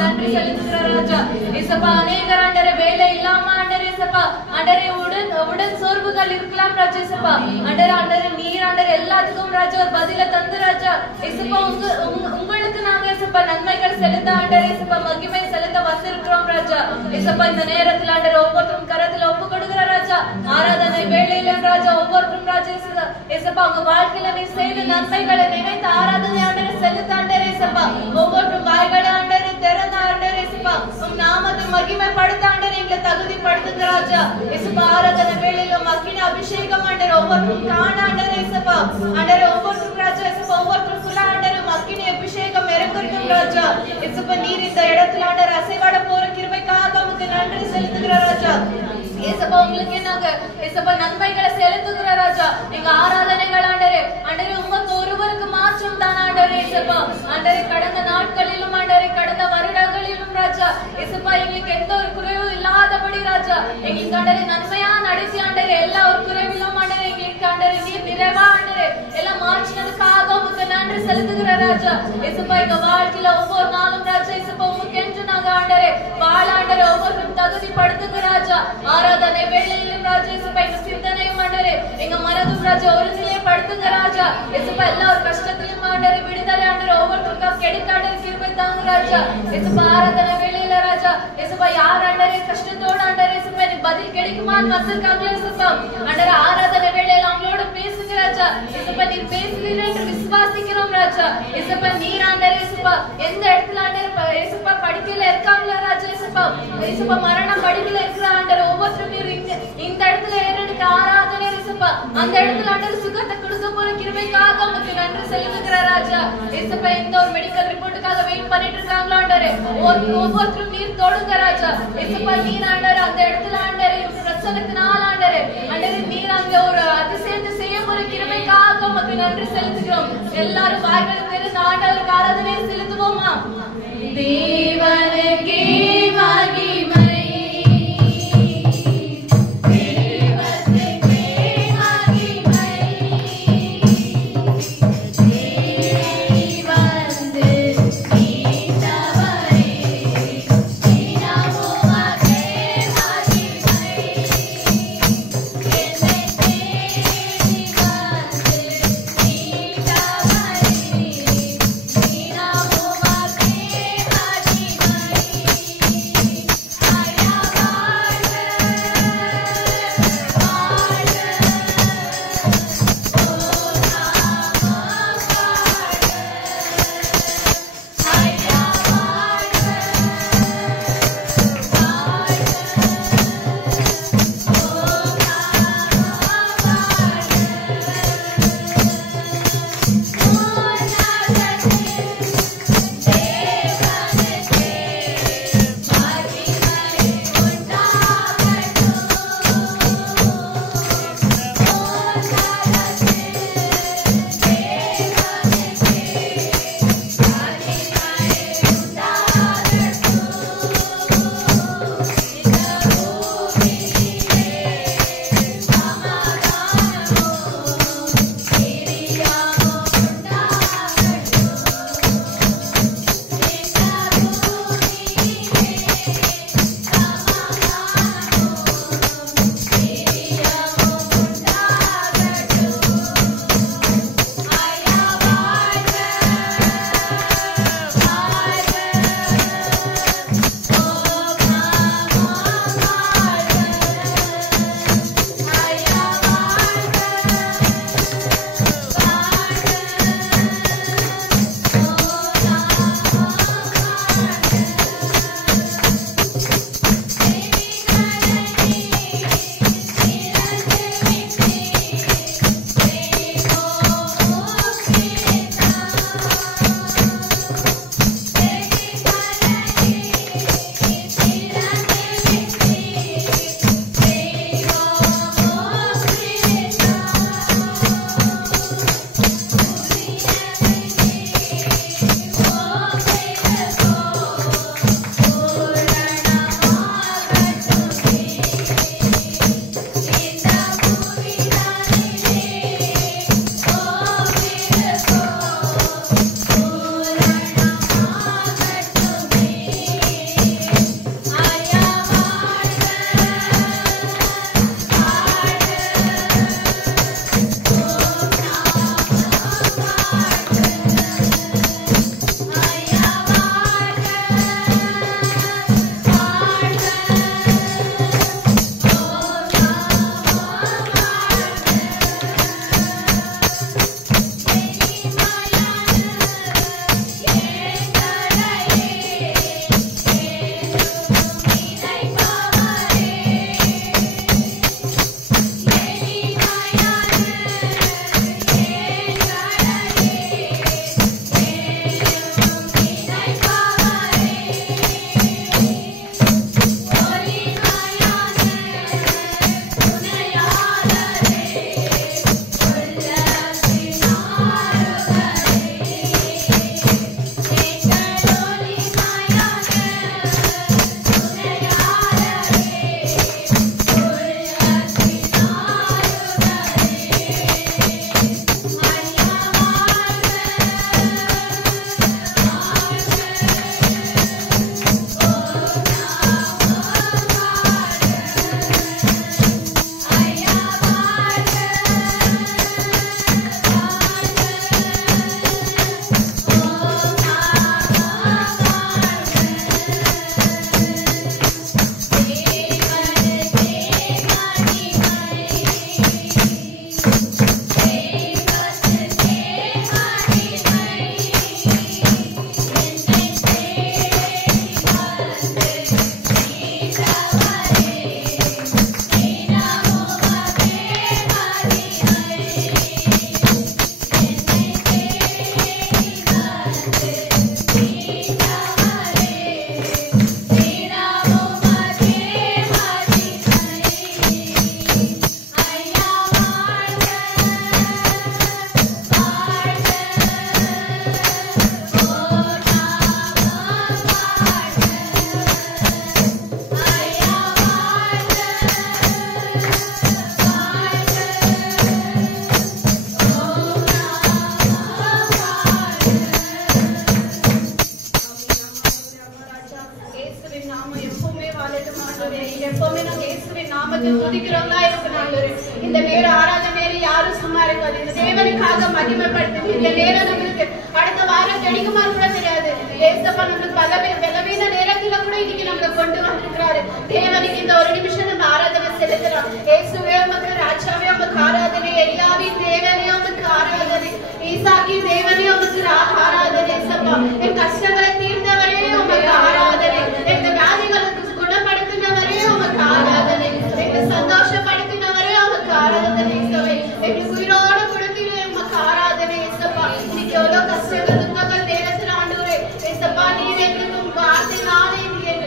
நன்றி செலுத்துகிற ராஜா. இயேசப்பா அநேகர் ஆண்டவரே வேலை இல்லாம ஆண்டவரே இயேசப்பா ஆண்டவரே உடன் சோர்வுகள் இருக்கலாம் ராஜா. இயேசப்பா ஆண்டவரே நீர் ஆண்டவரே எல்லாத்துக்கும் ராஜா ஒரு பதில தந்து ராஜா. இயேசப்பா உங்களுக்கு நாங்க இயேசப்பா நன்மைகள் செலுத்த ஆண்டவரே இயேசப்பா மகிமை செலுத்த வந்திருக்கிறோம் ராஜா. இயேசப்பா இந்த நேரத்துல ஆண்டவரே ஒவ்வொருத்தரும் கரத்துல ஒப்பு கொடுக்கிற ராஜா. ஆராதனை வேளையில ராஜா ஒவ்வொருத்தரும் ராஜா இயேசப்பா உங்க வாழ்க்கையில நீ செய்த நன்மைகளை நினைத்து ஆராதனை ஆண்டவரே செலுத்த ஆண்டவரே இயேசப்பா ஒவ்வொருத்தரும் வாய்களை ஆண்டவரே திறந்த ஆண்டவரே இயேசப்பா உம் நாமத்தை மகிமைப்படுத்த ஆண்டவரே எங்களை தகுதிப்படுத்துங்க ராஜா. இயேசப்பா ஆராதனை வேளையில மக்கின அபிஷேகம் ஆண்டவரே ஒவ்வொருத்தரும் காண ஆண்டவரே இயேசப்பா ஆண்டவரே ஒவ்வொருத்தரும் ராஜா இயேசப்பா ஒவ்வொருத்தருக்குள்ள ஆண்டவரே மக்கின அபிஷேகம் இறங்கட்டும் ராஜா. இயேசப்பா நீர் இந்த இடத்துல ஆண்டவரே அசைவாட போற கிருபைக்காக உமக்கு நன்றி செலுத்துகிற ராஜா. இயேசப்பா உங்களுக்கு நாங்க இயேசப்பா நன்மைகளை செலுத்துகிற ராஜா. எங்க ஆராதனைகள் ஆண்டவரே உமக்கு ஒருவருக்கு மாற்றம் தான் ஆண்டவரே இயேசப்பா ஆண்டவரே கடந்த நாட்களிலும் ஆண்டவரே கடந்த வருடங்களிலும் ராஜா இயேசப்பா எங்களுக்கு எந்த ஒரு குறைவும் இல்லாதபடி ராஜா எங்களுக்கு ஆண்டவரே நன்மையா நடத்தி ஆண்டவரே எல்லா ஒரு குறைவிலும் ஆண்டவரே எங்களுக்கு ஆண்டவரே நீர் நிறைவா ஆண்டவரே எல்லாம் மாற்றினதுக்காக உமக்கு நன்றி செலுத்துகிற ராஜா. இயேசப்பா எங்க வாழ்க்கையில ஒவ்வொரு நாளும் ராஜா இயேசப்பா உமக்கு என்று நாங்க ஆண்டவரே வாழ ஆண்டவரே ஒவ்வொருவரும் தகுதிப்படுத்துங்க ராஜா. ஆராதனை வேளையிலும் ராஜா இயேசப்பா எங்க சிந்தனையும் ஆண்டவரே எங்க மனதும் ராஜா ஒரு நிலைப்படுத்துங்க ராஜா. இயேசப்பா எல்லா ஒரு கஷ்டத்திலும் ஆண்டவரே விடுதலை ஆண்டவரே ஒவ்வொருத்தருக்கும் கிடைக்க ஆண்டவரே கிருபை தாங்க ராஜா. இயேசப்பா ஆராதனை வேளையில ராஜா இயேசப்பா யார் ஆண்டவரே கஷ்டத்தோட ஆண்டவரே இயேசப்பா எனக்கு பதில் கிடைக்குமான்னு வந்திருக்காங்களே இயேசப்பா ஆண்டவரே ஆராதனை வேளையில அவங்களோட பேசுங்க ராஜா. இயேசப்பா நீர் பேசுவீர் என்று விசுவாசிக்கிறோம் ராஜா. இயேசப்பா நீர் ஆண்டவரே இயேசப்பா எந்த இடத்துல ஆண்டவரே இயேசப்பா படிக்கல இருக்காங்களா ராஜா இயேசப்பா இயேசப்பா மரண படிக்கல இருக்கிற ஆண்டவரே ஒவ்வொருத்தரும் நீர் இந்த இடத்துல ஏறெடுக்க ஆராதனை இயேசப்பா அந்த இடத்துல ஆண்டவரே சுகத்தை கொடுக்க போற கிருபைக்காக உமக்கு நன்றி செலுத்துகிற ராஜா. இயேசப்பா எந்த ஒரு மெடிக்கல் ரிப்போர்ட்டுக்காக வெயிட் பண்ணிட்டு இருக்காங்களோ ஆண்டவரே ஒவ்வொருத்தரும் நீர் தொடுங்க ராஜா. இயேசப்பா நீர் ஆண்டவரே அந்த இடத்துல ஆண்டவரே பிரசன்னத்தினால் ஆண்டவரே நீர் அங்க ஒரு அதிசயத்தை செய்ய போற கிருபைக்காக உமக்கு நன்றி செலுத்துகிறோம். எல்லாரும் வாய்களுக்கு இருந்து ஆண்டவருக்கு ஆராதனை செலுத்துவோமா? தேவனுக்கே மகிமை நாமத்தை துதிக்கிறவங்களா இருக்கணும் ஆண்டவரே. இந்த நேரம் ஆராதனை நேரம் யாரும் சும்மா இருக்காது. இந்த தேவனுக்காக மகிமைப்படுத்து. இந்த நேரம் நம்மளுக்கு அடுத்த வாரம் கிடைக்குமா கூட தெரியாது. ஏசப்பா நம்மளுக்கு பலவீன நேரத்துல கூட இன்னைக்கு நம்மளை கொண்டு வந்திருக்கிறாரு. தேவனுக்கு இந்த ஒரு நிமிஷம் நம்ம ஆராதனை செலுத்தலாம். இயேசுவே உமக்கு, ராஜாவே உமக்கு ஆராதனை, எலியாவின் தேவனே உமக்கு ஆராதனை, ஈசாக்கின் தேவனே உமக்கு ஆராதனை. ஏசப்பா என் கஷ்டங்களை தீர்ந்தவரே உமக்கு ஆராதனை, எங்க வியாதிகளுக்கு குணப்படுத்தினவரே உமக்கு ஆராதனை, எங்க சந்தோஷப்படுத்தினவரே உமக்கு ஆராதனை. எங்களுக்கு உயிரோடு கொடுத்தீரே உமக்கு ஆராதனை. ஏசப்பா இன்னைக்கு எவ்வளவு கஷ்டங்கள் துன்பங்கள் நேரத்தில் ஆண்டவரே ஏசப்பா நீர் எங்களுக்கு வார்த்தையினாலே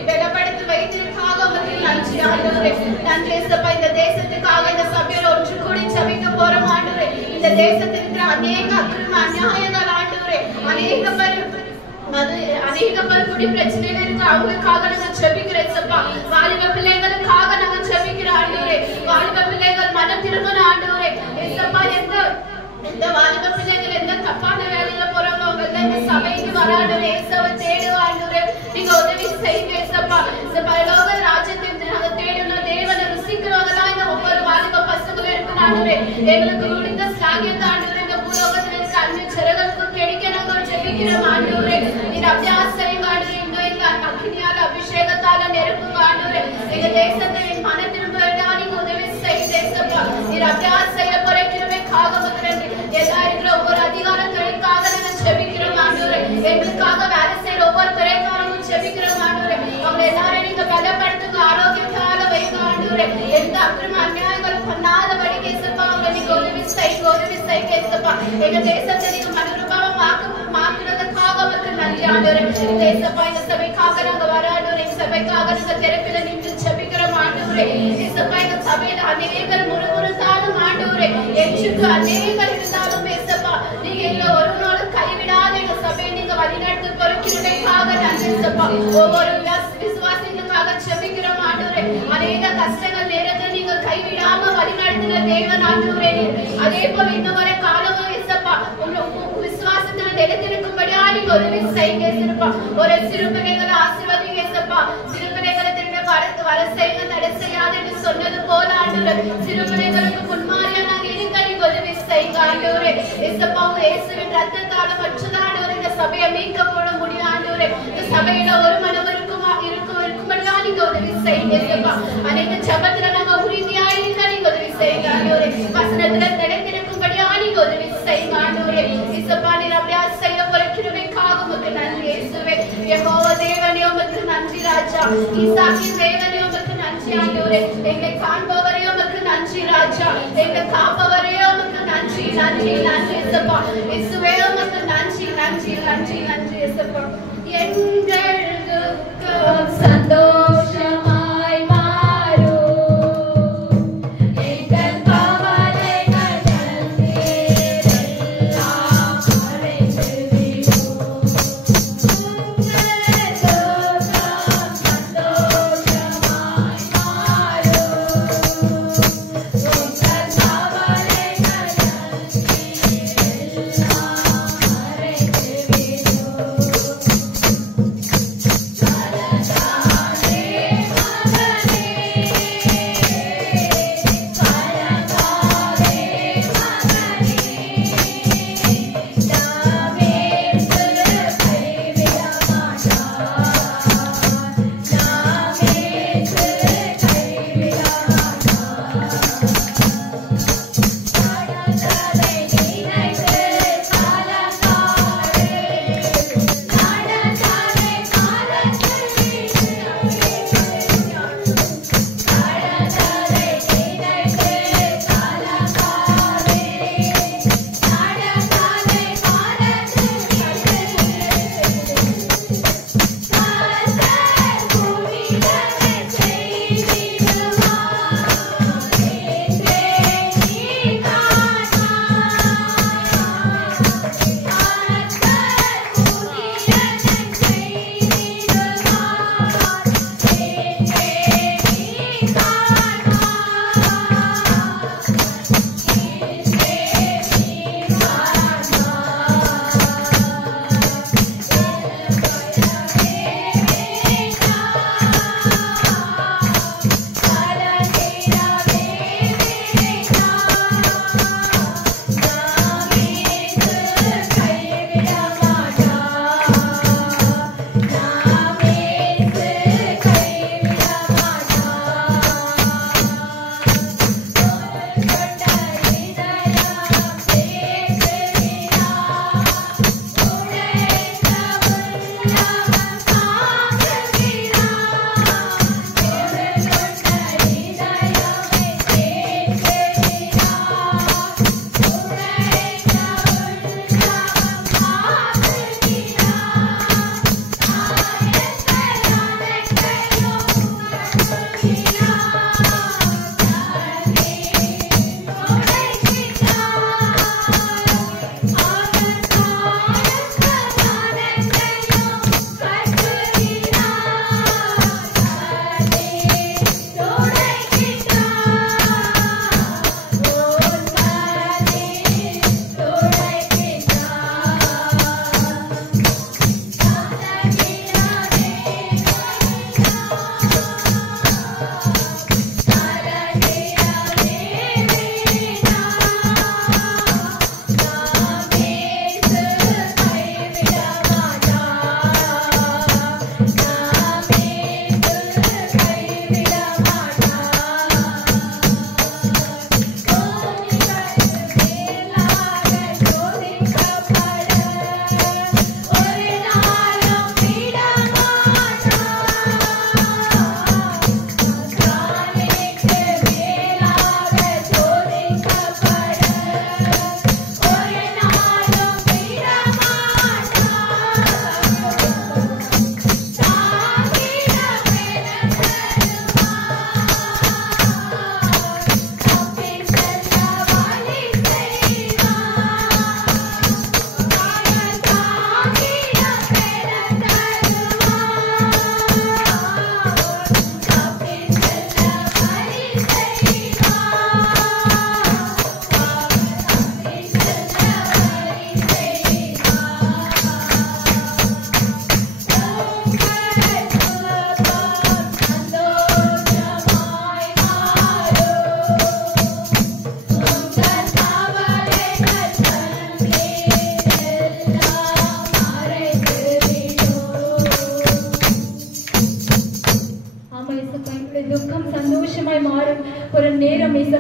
பலப்படுத்தி வைத்திருக்காக உமக்கு நன்றி ஆண்டவரே. நன்றி ஏசப்பா. இந்த தேசத்துக்காக இந்த சபையில ஒன்று கூடி ஜெபிக்க போறோம் ஆண்டவரே. இந்த தேசத்தில் இருக்கிற அநேக அக்கிரம அநியாயங்கள் ஆண்டவரே, அநேக பேர் குடி பிரச்சனையில இருக்கு. அவங்களுக்காக நாங்க ஜெபிக்கிறோம் ஏசப்பா. வாலிப பிள்ளைகளுக்காக நாங்க ஜெபிக்கிறோம் ஆண்டவரே. வாலிப பிள்ளைகள் மனம் திரும்பணும் ஆண்டவரே. ஏசப்பா எந்த வாலிப பிள்ளைகள் எந்த தப்பான வேலையில போறாங்க அவங்க எல்லாம் இந்த சபைக்கு வராண்டவரே. ஏசப்பா தேடுவா ஆண்டவரே. நீங்க உதவி செய்யுங்க ஏசப்பா. இந்த பரலோக ராஜ்யத்தை நாங்க தேடணும். தேவனை ருசிக்கிறவங்களா இந்த ஒவ்வொரு வாலிப பசங்களும் இருக்கணும் ஆண்டவரே. எங்களுக்கு முடிந்த சாகியத்தை ஆண்டவரே இந்த பூலோகத்துல இருக்க அன்னை சிறகளுக்கு கிடைக்க நாங்க ஜெபிக்கிறோம் ஆண்டவரே. நீர் அப்படியே ஆசைங்க ஆண்டவரே. இன்னும் எங்க அக்னியால அபிஷேகத்தால நெருப்புங்க ஆண்டவரே. எங்க தேசத்தை மன திரும்ப நீங்க உதவி செய்யுங்க ஏசப்பா. நீர் அப்படியே செய்ய போற கிருபைக்காக மக்கள் எல்லா இருக்கிற ஒவ்வொரு அதிகாரங்களுக்காக நாங்க ஜெபிக்கிறோம் ஆண்டவரே. எங்களுக்காக வேலை செய்யற ஒவ்வொரு துறைக்காரங்களும் ஜெபிக்கிறோம் ஆண்டவரே. அவங்க எல்லாரும் நீங்க பலப்படுத்துங்க, ஆரோக்கியத்தால வைங்க ஆண்டவரே. எந்த அக்கிரம அநியாயங்களும் பண்ணாதபடி ஏசப்பா அவங்க நீங்க உதவி செய்யுங்க ஏசப்பா. எங்க தேசத்தை நீங்க மனரூபமா மாற்றுறதுக்காக மக்கள் நன்றி ஆண்டவரே. ஏசப்பா இந்த சபைக்காக நாங்க வர ஆண்டவரே. இந்த சபைக்காக நாங்க திறப்பில நின்று ஜெபிக்கிறோம் ஆண்டவரே. ஏசப்பா எங்க சபையில அநேகர் முறுமுறுத்தாலும் ஆண்டவரே, எச்சுக்கு அநேகர் இருந்தாலும் ஏசப்பா நீங்க எங்களை ஒருவரோடு கைவிடாத எங்க சபையை நீங்க வழிநடத்து பொறுக்கிறதுக்காக நன்றி ஏசப்பா. ஒவ்வொரு விசுவாசிகளுக்காக ஜெபிக்கிறோம் ஆண்டவரே. அநேக கஷ்டங்கள் நேரத்தில் நீங்க கைவிடாம வழிநடத்தின தேவன் ஆண்டவரே. அதே போல இன்னும் வரை காலமும் ஏசப்பா உங்க விசுவாசத்துல நிலைத்திருக்கும்படியா நீங்க உதவி செய்யுங்க ஏசப்பா. ஒரு சிறுபிள்ளைகளை ஆசீர்வதிங்க ஏசப்பா. சிறுபிள்ளைகளை திரும்ப வர செய்ய தடை செய்யாது என்று சொன்னது போல ஆண்டவரே சிறுபிள்ளைகளுக்கு முன்மாறியா நாங்க இருக்க நீங்க உதவி செய்யுங்க ஆண்டவரே. ஏசப்பா உங்க இயேசுவின் ரத்தத்தால மட்டும்தான் ஆண்டவரே இந்த சபையை மீட்க போட முடியும் ஆண்டவரே. இந்த சபையில ஒரு மனவர் இருக்கும்படியா நீங்க உதவி செய்யுங்க ஏசப்பா. அநேக ஜெபத்துல நாங்க உறுதியா இருக்க நீங்க உதவி செய்யுங்க ஆண்டவரே. வசனத்துல நிலைத்திருக்கும்படியா நீங்க உதவி செய்யுங்க ஆண்டவரே. ஏசப்பா நீர் அப்படியே செய்ய போற கிருபைக்காக உமக்கு நன்றி இயேசுவே. யெகோவா தேவனே உமக்கு நன்றி ராஜா. ஈசாக்கின் தேவனே உமக்கு நன்றி ஆண்டவரே. எங்களை காண்பவரே உமக்கு நன்றி ராஜா. எங்களை காப்பவரே உமக்கு நன்றி நன்றி நன்றி இயேசப்பா. இயேசுவே உமக்கு நன்றி நன்றி நன்றி நன்றி இயேசப்பா. எங்களுக்கு சந்தோஷமாய் மாறும் எங்கள் கவலைகள் எல்லாம் மறைத்து விடும். சந்தோஷமாய் மாறும் எங்கள் கவலைகள் எல்லாம் மறைத்து விடும்.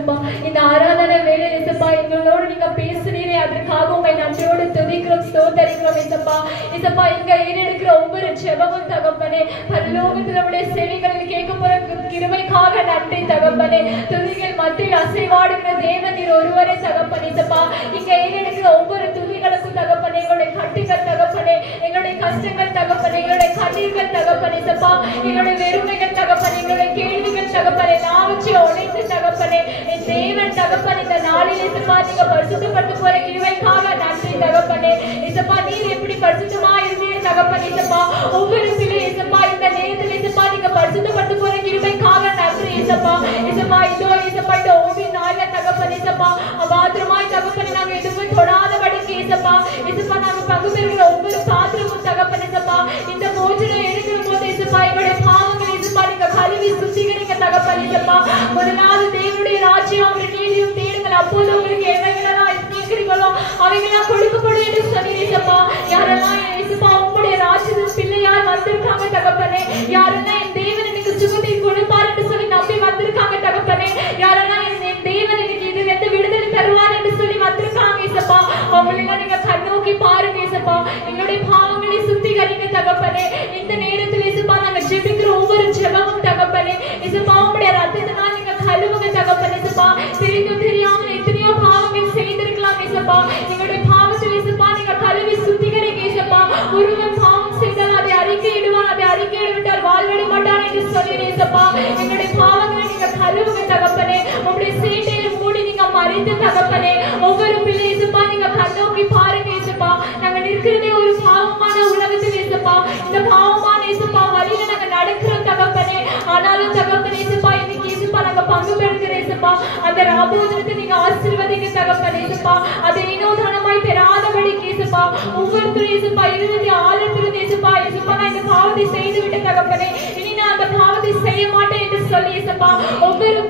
ஏசப்பா. இந்த ஆராதனை வேலை ஏசப்பா எங்களோடு நீங்க பேசுறீரே, அதற்காக உண்மை நன்றியோடு துதிக்கிறோம், ஸ்தோத்தரிக்கிறோம் ஏசப்பா. ஏசப்பா இங்க ஏறெடுக்கிற ஒவ்வொரு ஜெபமும் தகப்பனே பரலோகத்தில் நம்முடைய செவிகளில் கேட்க போற கிருபைக்காக நன்றி தகப்பனே. துதிகள் மத்தியில் அசைவாடுகிற தேவன் நீர் ஒருவரே தகப்பனே ஏசப்பா. இங்க ஏறெடுக்கிற ஒவ்வொரு துதிகளுக்கும் தகப்பனே எங்களுடைய கட்டுகள் தகப்பனே, எங்களுடைய கஷ்டங்கள் தகப்பனே, எங்களுடைய கண்ணீர்கள் தகப்பனே ஏசப்பா, எங்களுடைய வெறுமைகள் தகப்பனே, எங்களுடைய கேள்விகள் தகப்பனே எல்லாவற்றையும் உடைத்து தகப்பனே என் தேவன் தகப்பனே இந்த நாளில் ஏசப்பா நீங்க பரிசுத்தப்பட்டு போற கிருபைக்காக நன்றி தகப்பனே ஏசப்பா. நீர் எப்படி பரிசுத்தமா இருந்தீர் தகப்பனே ஏசப்பா. ஒவ்வொரு பிள்ளை ஏசப்பா இந்த நேரத்தில் ஏசப்பா நீங்க பரிசுத்தப்பட்டு போற கிருபைக்காக நன்றி ஏசப்பா. ஏசப்பா இதோ ஏசப்பா இந்த ஓவிய நாள்ல தகப்பனே ஏசப்பா பாத்திரமாய் தகப்பனே நாங்க எதுவும் தொடாதபடிக்கு ஏசப்பா ஏசப்பா நாங்க பங்கு பெறுகிற ஒவ்வொரு பாத்திரமும் தகப்பனே ஏசப்பா இந்த போஜனம் எடுக்கிற போது ஏசப்பா எங்களுடைய பாவங்கள் ஏசப்பா நீங்க கழுவி சுத்திகரிங்க தகப்பனே ஏசப்பா. முதலாவது தேவனுடைய ராஜ்யம் அவர் நீதியும் தேடுங்கள், அப்போது உங்களுக்கு எவைகளெல்லாம் கேட்கிறீங்களோ அவைகளாம் கொடுக்கப்படும் என்று சொன்னீரேசப்பா. யாரெல்லாம் ஏசப்பா உங்களுடைய ராஜ்யத்தின் பிள்ளையார் வந்திருக்காங்க தகப்பனே, யாரெல்லாம் என் தேவன் எனக்கு சுகத்தை கொடுப்பார் என்று சொல்லி நம்பி வந்திருக்காங்க தகப்பனே, யாரெல்லாம் என் தேவன் எனக்கு இது எந்த விடுதலை தருவார் என்று சொல்லி வந்திருக்காங்க ஏசப்பா, அவங்களெல்லாம் நீங்க கண்ணோக்கி பாருங்க ஏசப்பா. எங்களுடைய பாவங்களை சுத்திகரிங்க தகப்பனே. இந்த நேரத்தில் ஏசப்பா நாங்க ஜெபிக்கிற ஒவ்வொரு ஜெபமும் தகப்பனே ஏசப்பா உங்களுடைய ரத்தத்தினால் நீங்க கழுவுங்க தகப்பனே ஏசப்பா. தெரிந்தும் தெரியாமல் எத்தனையோ பாவங்கள் செய்திருக்கலாம் ஏசப்பா, எங்களுடைய பாவத்தில் ஏசப்பா நீங்க கழுவி சுத்திகரிங்க ஏசப்பா. ஒருவன் பாவம் செய்தால் அதை அறிக்கையிடுவான், அதை அறிக்கையிடவிட்டால் வாழ்விட மாட்டான் என்று சொல்லி ஏசப்பா எங்களுடைய பாவங்களை நீங்க கழுவுங்க தகப்பனே. உங்களுடைய சேட்டையை மூடி நீங்க மறைத்து தகப்பனே ஒவ்வொரு பிள்ளை ஏசப்பா நீங்க கண்ணோக்கி பாருங்க ஏசப்பா. நாங்க நிற்கிறதே ஒரு பாவமான உலகத்தில் ஏசப்பா, இந்த பாவமான ஏசப்பா வழியில நாங்க நடக்கிறோம் தகப்பனே. ஆனாலும் தகப்பனே ஏசப்பா இன்னைக்கு ஏசப்பா நாங்க பங்கு பெறுகிற ஏசப்பா அந்த ராபோஜனத்தை நீங்க ஆசீர்வதிங்க தகப்பனே ஏசப்பா. அதை இனோதானமாய் பெறாதபடிக்கு ஏசப்பா ஒவ்வொருத்தரும் ஏசப்பா இருபத்தி ஆழத்திலிருந்து ஏசப்பா ஏசப்பா நான் இந்த பாவத்தை செய்து விட்ட தகப்பனே, இனி நான் அந்த பாவத்தை செய்ய மாட்டேன் என்று சொல்லி ஏசப்பா ஒவ்வொரு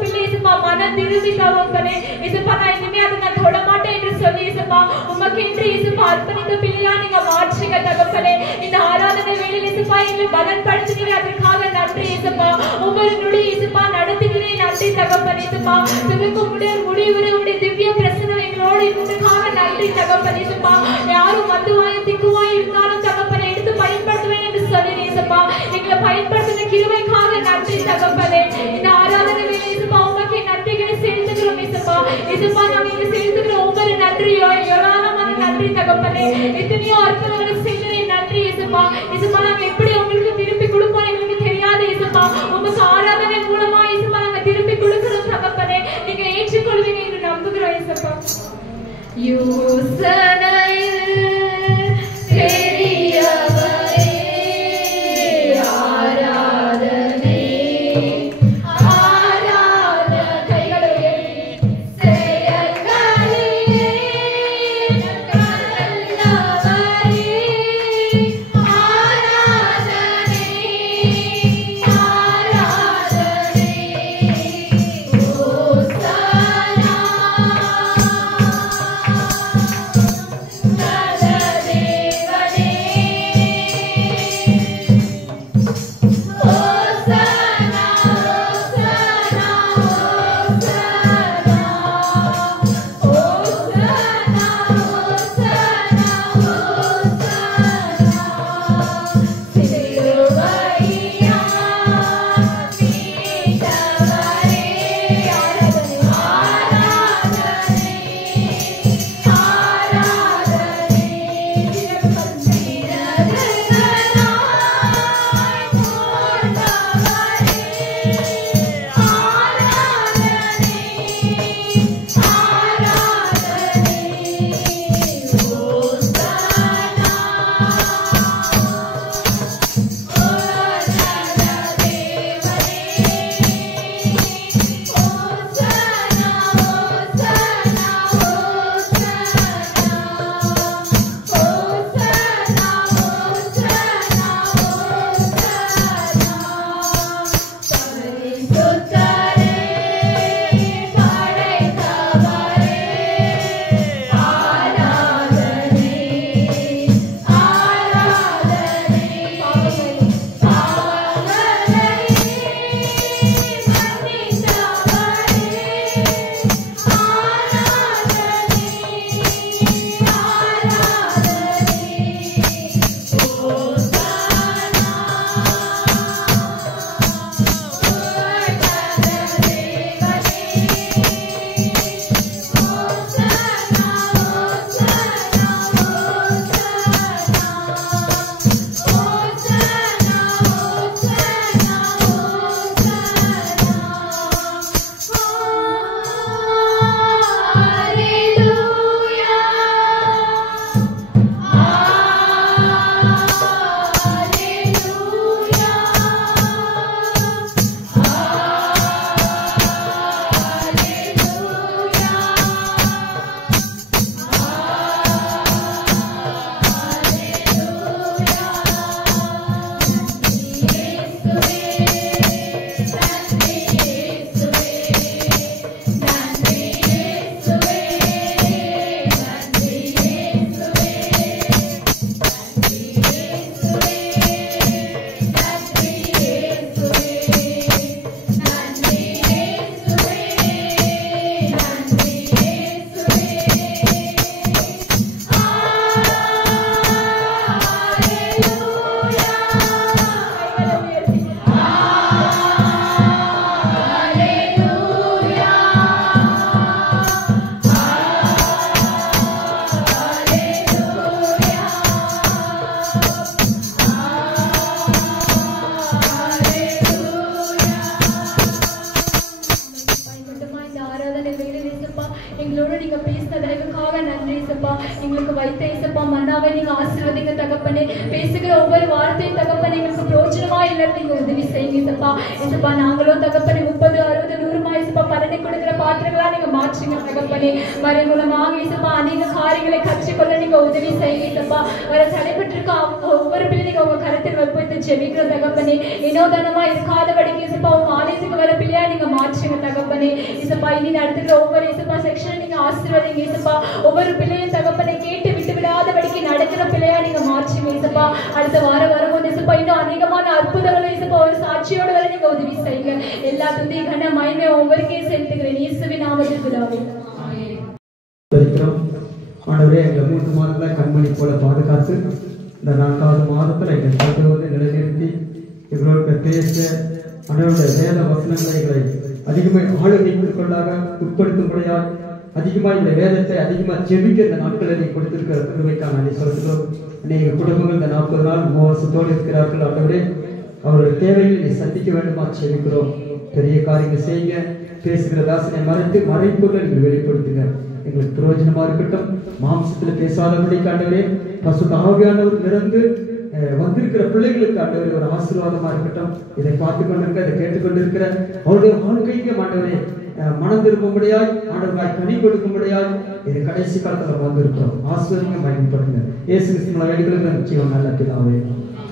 பிள்ளை ஏசப்பா மனம் திரும்பி தகப்பனே ஏசப்பா நான் இனிமே அதை நான் தொட மாட்டேன் என்று சொல்லி ஏசப்பா உமக்கு என்று ஏசப்பா அர்ப்பணித்த பிள்ளையா நீங்க மாற்றுங்க தகப்பனே. இந்த ஆராதனை வேளையில் ஏசப்பா எங்களை பலப்படுத்துகிறேன், அதற்காக நன்றி ஏசப்பா. ஒவ்வொரு நொடி ஏசப்பா நடத்துகிறேன் நன்றி தகப்பனே ஏசப்பா. துவக்கும் முடிவுரை உடைய திவ்ய பிரசனம் எங்களோடு இருந்ததுக்காக நன்றி தகப்பனே ஏசப்பா. யாரும் மதுவாயும் திக்குவாயும் இருந்தாலும் தகப்பனை எடுத்து பயன்படுத்துவேன் என்று சொல்லி ஏசப்பா எங்களை பயன்படுத்தின கிருபைக்காக நன்றி தகப்பனே. இந்த ஆராதனை வேளையில் ஏசப்பா உமக்கு நன்றிகளை செலுத்துகிறோம் ஏசப்பா. ஏசப்பா நாங்க இங்க செலுத்துகிற ஒவ்வொரு நன்றியோ ஏராளமான நன்றி தகப்பனே. எத்தனையோ அற்புதங்களை செய்கிறேன் நன்றி ஏசப்பா. ஏசப்பா நாங்க எப்படி உங்களுக்கு திருப்பி கொடுப்போம் எங்களுக்கு தெரியாது ஏசப்பா. உமக்கு ஆராதனை மூலமா ஏசப்பா நாங்க திருப்பி கொடுக்கிறோம் தகப்பனே. நீங்க ஏற்றுக்கொள்வீங்க என்று நம்புகிறோம் ஏசப்பா. யோசனையில் பெரியவரே ஆராதனை ஆசீர்வதிங்க தகப்பனே. பேசுகிற ஒவ்வொரு வார்த்தையும் தகப்பனே எங்களுக்கு பிரோஜனமா இல்லை, நீங்க உதவி செய்யுங்க இசப்பா. இசப்பா நாங்களும் தகப்பனே 30, 60, 100 இசப்பா பலனை கொடுக்கிற பாத்திரங்களா நீங்க மாற்றுங்க தகப்பனே. வரை மூலமாக இசப்பா அநேக காரியங்களை கற்றுக்கொள்ள நீங்க உதவி செய்யுங்க இசப்பா. வர தடைப்பட்டிருக்க ஒவ்வொரு பிள்ளைங்க உங்க கருத்தில் வைத்து ஜெபிக்கிற தகப்பனே. வினோதனமா இருக்காதபடிக்கு இசப்பா உங்க ஆலயத்துக்கு வர பிள்ளையா நீங்க மாற்றுங்க தகப்பனே. இசப்பா இனி நடத்துகிற ஒவ்வொரு இசப்பா செக்ஷன் நீங்க ஆசீர்வதிங்க இசப்பா. ஒவ்வொரு பிள்ளையும் தகப்பனை கேட்டு விட்டு விடாதபடிக்கு நடக்கிற பிள்ளையா நீங்க மாற்றுங்க இசப்பா. அடுத்த வாரம் வரும்போது இசப்பா இன்னும் அநேகமான அற்புதங்களை இசப்பா ஒரு சாட்சியோடு வர நீங்க உதவி செய்யுங்க. எல்லா துந்தி கண்ண மயமே ஒவ்வொருக்கே செலுத்துகிறேன் இயேசுவின் நாமத்தில் பிதாவே. ஆண்டவரே எங்களை 3 மாதத்துல கண்மணி போல பாதுகாத்து இந்த 4வது மாதத்துல எங்களை கொண்டு நிலைநிறுத்தி எங்களோட பேச ஆண்டவருடைய வேத வசனங்களை அதிகமாக ஆளுமைக்குள்ளாக உட்படுத்தும்படியாக அதிகமாக இந்த வேதத்தை அதிகமாக செவிக்க இந்த நாட்களை நீ கொடுத்திருக்கிற கிருபைக்காக நன்றி சொல்கிறோம். அநேக குடும்பங்கள் இந்த 40 நாள் உபவாசத்தோடு இருக்கிறார்கள். ஆண்டவரே அவருடைய தேவையை நீ சந்திக்க வேண்டுமா செவிக்கிறோம். பெரிய காரியங்கள் செய்யுங்க. பேசுகிற தாசனை மறைத்து மறைப்பொருளை நீங்கள் வெளிப்படுத்துங்க. எங்களுக்கு பிரயோஜனமா இருக்கட்டும். மாம்சத்துல பேசாதபடி ஆண்டவரே பசுத்த ஆவியானவர் நிறந்து வந்திருக்கிற பிள்ளைகளுக்கு ஆண்டவரே ஒரு ஆசீர்வாதமா இருக்கட்டும். இதை பார்த்து கொண்டிருக்க இதை கேட்டுக்கொண்டிருக்கிற அவருடைய வாழ்க்கைக்கு ஆண்டவரே மனம் திரும்பும்படியாய் ஆண்டவராய் கனி கொடுக்கும்படியாய் இது கடைசி காலத்துல வந்திருக்கிறோம். ஆசீர்வாதம் பயன்படுத்துங்க. இயேசு கிறிஸ்துவின் வேண்டுதலுக்கு நிச்சயம் நல்ல பிதாவே.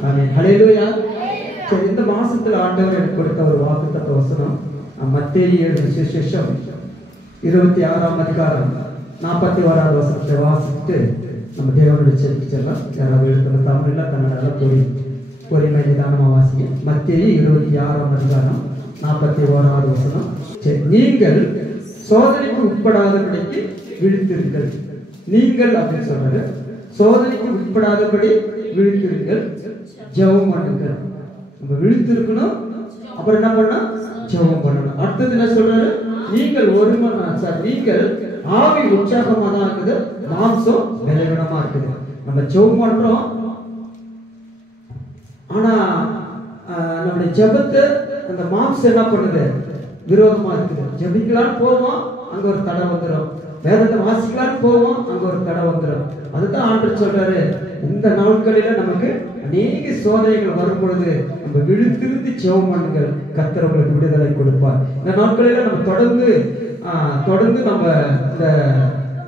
ஆமென். ஹல்லேலூயா. சரி, இந்த மாசத்துல ஆண்டவர் எனக்கு கொடுத்த ஒரு வாக்குத்தத்த வசனம் மத்தேயு எழுதின சுவிசேஷம் 26ஆம் அதிகாரம் 41வது வசனத்தை வாசித்து நம்ம தேவனுடைய செவிக்கு செல்லலாம். யாராவது எழுத்துல தமிழ்ல கன்னடல பொறிமை நிதானமா வாசிங்க. மத்தேயு 26ஆம் அதிகாரம் 41வது வசனம். சரி, நீங்கள் சோதனைக்கு உட்படாதபடிக்கு விழித்திருங்கள். நீங்கள் அப்படின்னு சொல்றாரு. சோதனைக்கு உட்படாதபடி விழித்திருங்கள், ஜெபம் பண்ணுங்கள். நம்ம விழித்திருக்கணும். அப்புறம் என்ன பண்ணணும்? ஜெபம் பண்ணணும். அடுத்தது என்ன சொல்றாரு? நீங்கள் நீங்கள் ஆவி உற்சாகமா தான் இருக்குது, மாம்சம் விலகினமா இருக்குது. நம்ம ஜெபம் பண்றோம், ஆனா நம்முடைய ஜெபத்தை அந்த மாம்சம் என்ன பண்ணுது? விரோதமா இருக்குது. ஜெபிக்கலான்னு போவோம், அங்க ஒரு தடை வந்துடும். வேதத்தை வாசிக்கலான்னு போவோம், அங்க ஒரு தடை வந்துடும். அதுதான் ஆண்டவர் சொல்றாரு, இந்த நாட்களில நமக்கு அநேக சோதனைகள் வரும் பொழுது நம்ம விழித்திருந்து ஜெபம் பண்ணுங்கள், கர்த்தர் உங்களுக்கு விடுதலை கொடுப்பார். இந்த நாட்களில நம்ம தொடர்ந்து நம்ம இந்த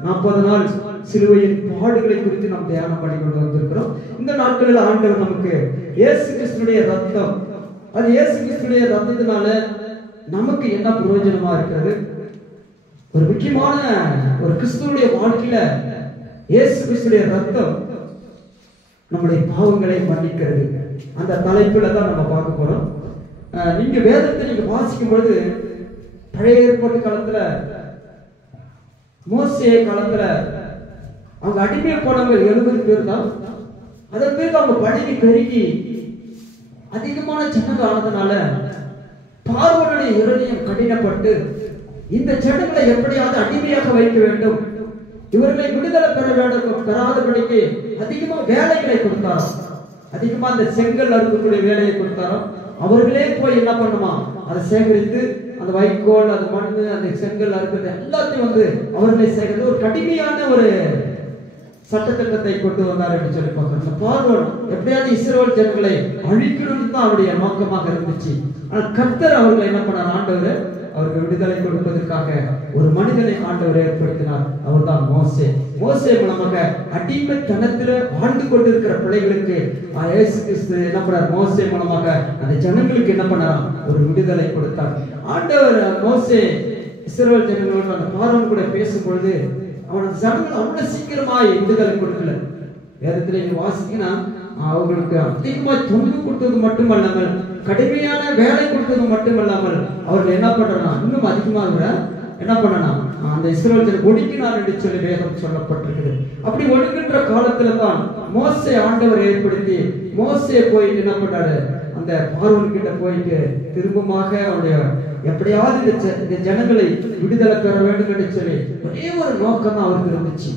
40 நாள் சிலுவையின் பாடுகளை குறித்து நாம் தியானம் பண்ணி கொண்டு வந்திருக்கிறோம். இந்த நாட்களில் ஆண்டவர் நமக்கு இயேசு கிறிஸ்துடைய ரத்தம், அது இயேசு கிறிஸ்துடைய ரத்தத்தினால நமக்கு என்ன பிரயோஜனமா இருக்கிறது? ஒரு முக்கியமான ஒரு கிறிஸ்துவுடைய வாழ்க்கையில இயேசு கிறிஸ்துடைய ரத்தம் நம்முடைய பாவங்களை மன்னிக்கிறது. அந்த தலைப்புல தான் நம்ம பார்க்க போறோம். நீங்க வேதத்தை நீங்க வாசிக்கும் பொழுது பழைய ஏற்பாட்டு காலத்துல மோசே காலத்துல அவங்க அடிமை போனவங்க 70 பேர் தான். அதன் பிறகு அவங்க பழகி பெருகி அதிகமான ஜனங்கள் ஆனதுனால பார்வோனுடைய இருதயம் கடினப்பட்டு இந்த ஜனங்களை எப்படியாவது அடிமையாக வைக்க வேண்டும், இவர்களை விடுதலை பெற வேண்டும், பெறாதபடிக்கு அதிகமா வேலைகளை கொடுத்தாரோ, அதிகமா அந்த செங்கல் அறுக்கக்கூடிய வேலையை கொடுத்தாரோ. அவர்களே போய் என்ன பண்ணுமா, அதை சேகரித்து அந்த வைக்கோல், அந்த மண்ணு, அந்த செங்கல் அறுக்கிறது எல்லாத்தையும் அவர்களே சேகரித்து ஒரு கடுமையான ஒரு சட்டத்திட்டத்தை கொண்டு வந்தார் என்று சொல்லி பார்க்கிறோம். பார்வோன் எப்படியாவது இஸ்ரவேல் ஜனங்களை அழிக்கணும்னு தான் அவருடைய நோக்கமாக இருந்துச்சு. ஆனால் கர்த்தர் அவர்களை என்ன பண்ணார்? ஆண்டவர் அவருக்கு விடுதலை கொடுப்பதற்காக ஒரு மனிதனை ஆண்டவர் ஏற்படுத்தினார். அவர்தான் மோசே. மோசே மூலமாக அடிமைத்தனத்தில் வாழ்ந்து கொண்டிருக்கிற பிள்ளைகளுக்கு இயேசு கிறிஸ்து என்ன பண்ணார்? மோசே மூலமாக அந்த ஜனங்களுக்கு என்ன பண்ணார்? ஒரு விடுதலை கொடுத்தார். ஆண்டவர் மோசே இஸ்ரவேல் ஜனங்களோடு அந்த பார்வோன் கூட பேசும் பொழுது அவனது ஜனங்கள் அவ்வளவு சீக்கிரமாய் விடுதலை கொடுக்கல. வேதத்துல நீங்க வாசிங்கன்னா அவங்களுக்கு அதிகமா தொண்டு கொடுத்தது மட்டுமல்லாமல் கடுமையான வேலை கொடுத்தது மட்டுமல்லாமல் அவர்கள் என்ன பண்றாங்க, இன்னும் அதிகமாக என்ன பண்ணணும், அந்த இஸ்ரவேல் ஒடுக்கினார் என்று சொல்லி வேதம் சொல்லப்பட்டிருக்குது. அப்படி ஒடுக்கின்ற காலத்துல தான் மோசே ஆண்டவர் ஏற்படுத்தி மோசே போயிட்டு என்ன பண்றாரு? அந்த பார்வோன் கிட்ட போயிட்டு திரும்பமாக அவருடைய எப்படியாவது இந்த ஜனங்களை விடுதலை பெற வேண்டும் என்று சொல்லி ஒரே ஒரு நோக்கம் அவருக்கு இருந்துச்சு.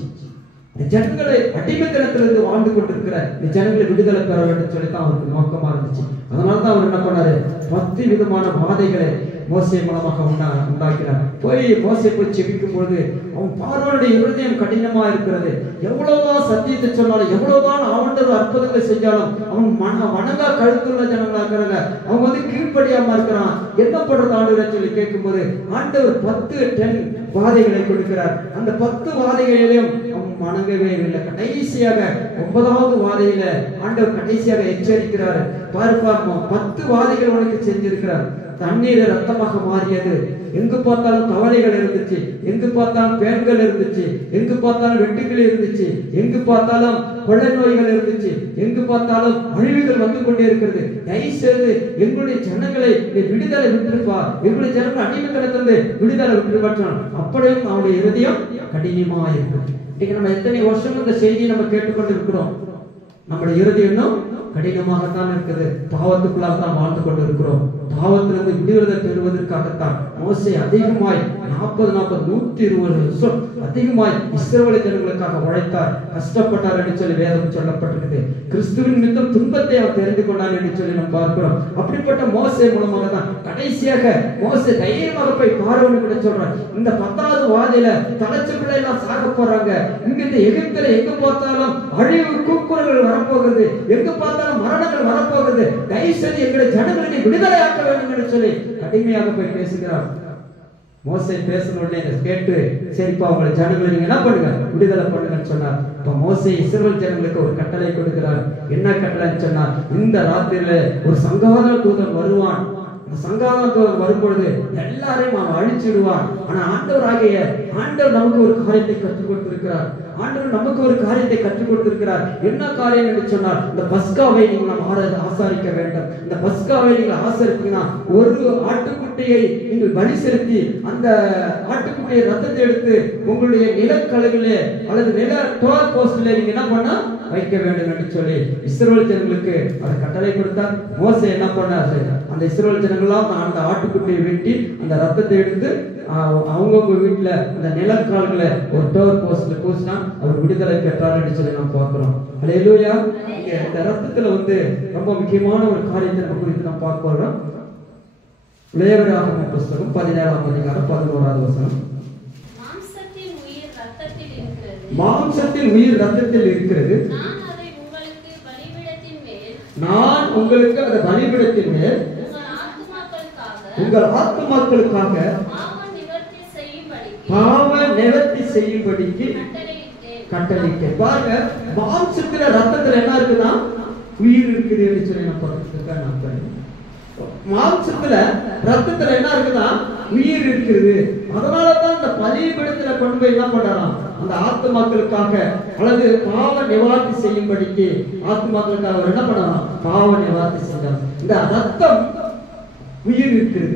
இந்த ஜனங்களை அடிமைத்தனத்திலிருந்து வாழ்ந்து கொண்டிருக்கிற இந்த ஜனங்களை விடுதலை பெற வேண்டும் சொல்லி தான் அவருக்கு நோக்கமா இருந்துச்சு. அதனாலதான் அவர் என்ன பண்ணாரு? 10 விதமான வாதைகளை மோசே மூலமாக உண்டாக்கினார். போய் மோசே போய் ஜெபிக்கும் பொழுது அவன் பார்வோனுடைய இருதயம் கடினமா இருக்கிறது. எவ்வளவுதான் சத்தியத்தை சொன்னாலும், எவ்வளவுதான் ஆண்டவர் அற்புதங்களை செஞ்சாலும் அவன் வணங்கா கழுத்துள்ள ஜனங்களா இருக்கிறாங்க. அவங்க வந்து கீழ்ப்படியாம இருக்கிறான். என்ன பண்றது ஆண்டவர் சொல்லி கேட்கும்போது ஆண்டவர் 10 வாதைகளை கொடுக்கிறார். அந்த 10 வாதைகளிலும் அவன் வணங்கவே இல்லை. கடைசியாக 9வது வாதையில ஆண்டவர் கடைசியாக எச்சரிக்கிறார். பாருப்பா 10 வாதைகள் உனக்கு செஞ்சிருக்கிறார். தண்ணீர் ரத்தமாக மாறியது. எங்கு பார்த்தாலும் கவலைகள் இருந்துச்சு, எங்கு பார்த்தாலும் பேன்கள் இருந்துச்சு, எங்கு பார்த்தாலும் வெட்டுக்கள் இருந்துச்சு, எங்கு பார்த்தாலும் கொள்ளை நோய்கள் இருந்துச்சு, எங்கு பார்த்தாலும் அழிவுகள் வந்து கொண்டே இருக்கிறது. தயவுசெய்து எங்களுடைய ஜனங்களை விடுதலை விட்டுருப்பா, எங்களுடைய ஜனங்கள் அடிமைத்தனத்திலிருந்து விடுதலை விட்டுருப்பான். அப்படியும் அவனுடைய இருதயம் கடினமா இருக்கு. இன்னைக்கு நம்ம எத்தனை வருஷம் இந்த செய்தியை நம்ம கேட்டுக்கொண்டு இருக்கிறோம். நம்முடைய இருதயம் கடினமாகத்தான் இருக்குது. பாவத்துக்குள்ளாக தான் வாழ்ந்து கொண்டு இருக்கிறோம். பாவத்திலிருந்து விடுதலை பெறுவதற்காகத்தான் மோசே அதிகமாய் 120 வருஷம் அதிகமாய் இஸ்ரவேல் ஜனங்களுக்காக உழைத்தார், கஷ்டப்பட்டார் என்று சொல்லி வேதம் சொல்லப்பட்டிருக்கிறது. கிறிஸ்துவின் நிமித்தம் துன்பத்தை அவர் தெரிந்து கொண்டார் என்று சொல்லி நாம் பார்க்கிறோம். அப்படிப்பட்ட மோசே மூலமாக தான் கடைசியாக மோசே தைரியமாக போய் பார்வோனுக்கு சொல்றார், இந்த 10வது வாதையில தலைச்ச பிள்ளை எல்லாம் சாக போறாங்க. இங்க இந்த எகிப்தில எங்க பார்த்தாலும் அழிவு கூக்குரல்கள் வரப்போகுது, எங்க பார்த்தாலும் மரணங்கள் வரப்போகுது. தயவு செய்து எங்களுடைய ஜனங்களை விடுதலை ஆக்க வேண்டும் என்று சொல்லி கடுமையாக போய் பேசுகிறார். மோசே பேசின உடனே கேட்டு, சரிப்பா உங்களை ஜனங்களை நீங்க என்ன பண்ணுங்க, விடுதலை பண்ணுங்கன்னு சொன்னார். இப்ப மோசே இஸ்ரவேல் ஜனங்களுக்கு ஒரு கட்டளை கொடுக்கிறார். என்ன கட்டளைன்னு சொன்னார், இந்த ராத்திரியில ஒரு சங்கார தூதன் வருவான். சங்கார தூதன் வரும்பொழுது எல்லாரையும் அவன் அழிச்சிடுவான். ஆனா ஆண்டவர் நமக்கு ஒரு காரியத்தை கற்றுக் கொடுத்திருக்கிறார். ஆண்டவர் நமக்கு ஒரு காரியத்தை கற்றுக் கொடுத்திருக்கிறார். என்ன காரியம் என்று சொன்னார், இந்த பஸ்காவை நீங்கள் ஆசாரிக்க வேண்டும். இந்த பஸ்காவை நீங்கள் ஆசரித்தீங்கன்னா ஒரு ஆட்டுக்குட்டியை நீங்கள் பலி செலுத்தி அந்த ஆட்டுக்குட்டியை ரத்தத்தை எடுத்து உங்களுடைய நிலக்கழுவிலே அல்லது நில டோர் போஸ்ட்ல நீங்க என்ன பண்ண வைக்க வேண்டும் என்று சொல்லி இஸ்ரவேல் ஜனங்களுக்கு அதை கட்டளை கொடுத்தார். மோசே என்ன பண்ணார், அந்த இஸ்ரவேல் ஜனங்களாம் அந்த ஆட்டுக்குட்டியை வெட்டி அந்த ரத்தத்தை எடுத்து அவங்கவுங்க வீட்டுல அந்த நிலக்கால்களை ஒரு டோர் போஸ்ட்ல பூசினா அவர் விடுதலை பெற்றார் என்று சொல்லி நாம் பார்க்கிறோம். அல்லேலூயா. இந்த ரத்தத்துல வந்து ரொம்ப முக்கியமான ஒரு காரியத்தை நம்ம குறித்து நாம் பார்க்கிறோம். லேவியராகம புத்தகம் 17ஆம் அதிகாரம் 11வது வசனம். மாம்சத்தின் உயிர் ரத்தத்தில் இருக்கிறது. நான் உங்களுக்கு அந்த பலிபீடத்தின் மேல் உங்கள் ஆத்துமாக்களுக்காக பாவ நிவர்த்தி செய்யும்படிக்கு கட்டளையிட்டேன். பாருங்க, மாம்சத்துல ரத்தத்துல என்ன இருக்குன்னா உயிர் இருக்குது என்று சொல்லி நான் பார்த்துருக்கேன். மாம்சத்துல ரத்தத்துல என்ன இருக்குன்னா உயிர் இருக்குது. அதனாலதான் இந்த பலிபீடத்துல கொண்டு போய் என்ன பண்றான், அந்த ஆத்துமாக்களுக்காக அல்லது பாவ நிவார்த்தி செய்யும்படிக்கு ஆத்துமாக்களுக்காக அவர் என்ன பண்ணலாம், பாவ நிவார்த்தி செஞ்சார். இந்த ரத்தம் உயிர் இருக்குது.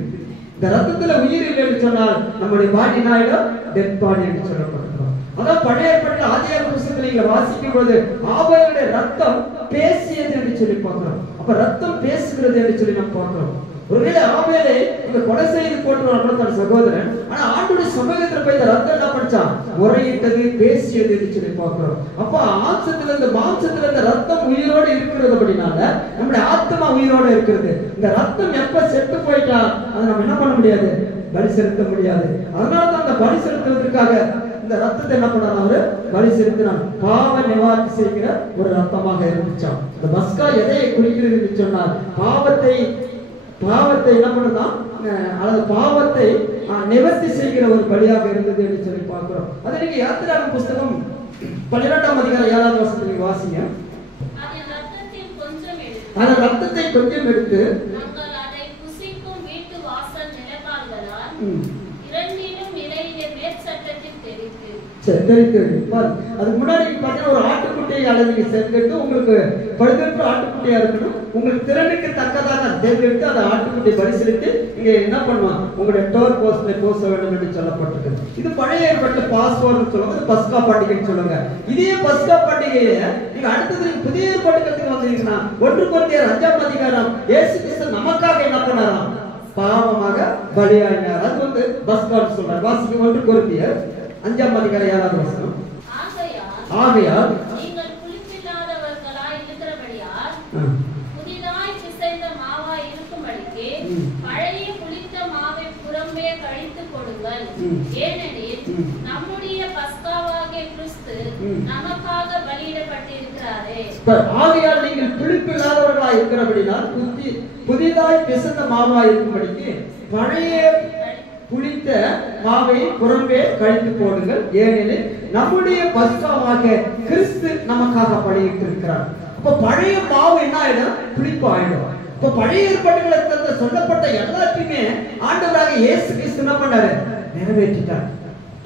இந்த ரத்தத்துல உயிர் இல்லைன்னு சொன்னால் நம்முடைய பாடி நாயிடம் டெட் பாடி என்று சொல்லப்படுகிறோம். அதான் பழைய ஏற்பாட்டில் ஆதியாகம புத்தகத்தில் நீங்க வாசிக்கும் பொழுது ஆபேலுடைய ரத்தம் பேசியது என்று சொல்லி பார்க்கிறோம். அப்ப ரத்தம் பேசுகிறது என்று சொல்லி நம்ம பார்க்கிறோம். ஒருவேளை ஆபேலை இந்த கொலை செய்து போட்டுருவாங்க தன் சகோதரன், ஆனா ஆண்டவருடைய சமூகத்துல போய் இந்த ரத்தம் என்ன பண்ணான், முறையிட்டது, பேசியது என்று சொல்லி பார்க்கிறோம். அப்ப மாம்சத்துல இந்த ரத்தம் உயிரோடு இருக்கிறது. அப்படினால நம்முடைய ஆத்மா உயிரோடு இருக்கிறது. இந்த ரத்தம் எப்ப செத்து போயிட்டா அதை நம்ம என்ன பண்ண முடியாது, பலி செலுத்த முடியாது. அதனாலதான் அந்த பலி செலுத்துவதற்காக இந்த ரத்தத்தை என்ன பண்ணார், அவரு பலி செலுத்தினார். பாவ நிவாரணி செய்கிற ஒரு ரத்தமாக இருந்துச்சாம். இந்த பஸ்கா எதை குறிக்கிறது என்று சொன்னார், பாவத்தை என்ன பண்ணுதான், அல்லது பாவத்தை நிவர்த்தி செய்கிற ஒரு பலியாக இருந்தது என்று சொல்லி பார்க்கிறோம். அதை நீங்க யாத்திராகம புத்தகம் 12ஆம் அதிகாரம் 7வது வசனத்தை நீங்க வாசிங்க. அந்த ரத்தத்தை கொஞ்சம் எடுத்து அதுக்கு முன்னாடி பார்த்தீங்கன்னா ஒரு ஆட்டுக்குட்டியை அல்லது நீங்க சேர்த்துட்டு உங்களுக்கு பழுதற்ற ஆட்டுக்குட்டியா இருக்கணும், உங்களுக்கு திறனுக்கு தக்கதாக தேர்ந்தெடுத்து அந்த ஆட்டுக்குட்டியை பரிசீலித்து நீங்க என்ன பண்ணுவாங்க, உங்களுடைய டோர் போஸ்ட்ல போச வேண்டும் என்று சொல்லப்பட்டிருக்கு. இது பழைய ஏற்பாட்டில் பாஸ்போர்ட்னு சொல்லுவாங்க, பஸ்கா பண்டிகைன்னு சொல்லுவாங்க. இதே பஸ்கா பண்டிகையை நீங்க அடுத்தது நீங்க புதிய ஏற்பாட்டுக்கு வந்தீங்கன்னா 1 கொரிந்தியர் 5ஆம் அதிகாரம் இயேசு கிறிஸ்து நமக்காக என்ன பண்ணாராம், பாவமாக பலியாயினார். அது வந்து பஸ்கான்னு சொல்றாங்க. வாசிக்க 1 கொரிந்தியர் 5ஆம் அதிகாரம் 7வது வசனம். ஆகையால் நீங்கள் புளிப்பில்லாதவர்களாய் இருக்கிறபடியால் புதிதாய் பிசைந்த மாவாய் இருக்கும்படிக்கு பழைய புளித்த மாவை ஏனெனில் நம்முடைய பஸ்காவாகிய கிறிஸ்து நமக்காக பலியிடப்பட்டிருக்கிறாரே. ஆகையால் நீங்கள் புளிப்பில்லாதவர்களாய் இருக்கிறபடினால் புதிதாய் பிசைந்த மாவாய் இருக்கும்படிக்கு பழைய புளித்த மாவை புறம்பே கழித்து போடுங்கள். ஏனெனில் நம்முடைய பஸ்காவாக கிறிஸ்து நமக்காக பலியிட்டிருக்கிறார். அப்ப பழைய மாவு என்ன ஆயிடும்? புளிப்பு ஆயிடும். இப்ப பழைய ஏற்பாடுகளுக்கு சொல்லப்பட்ட எல்லாத்தையுமே ஆண்டவராக இயேசு கிறிஸ்து என்ன பண்ணாரு? நிறைவேற்றிட்டார்.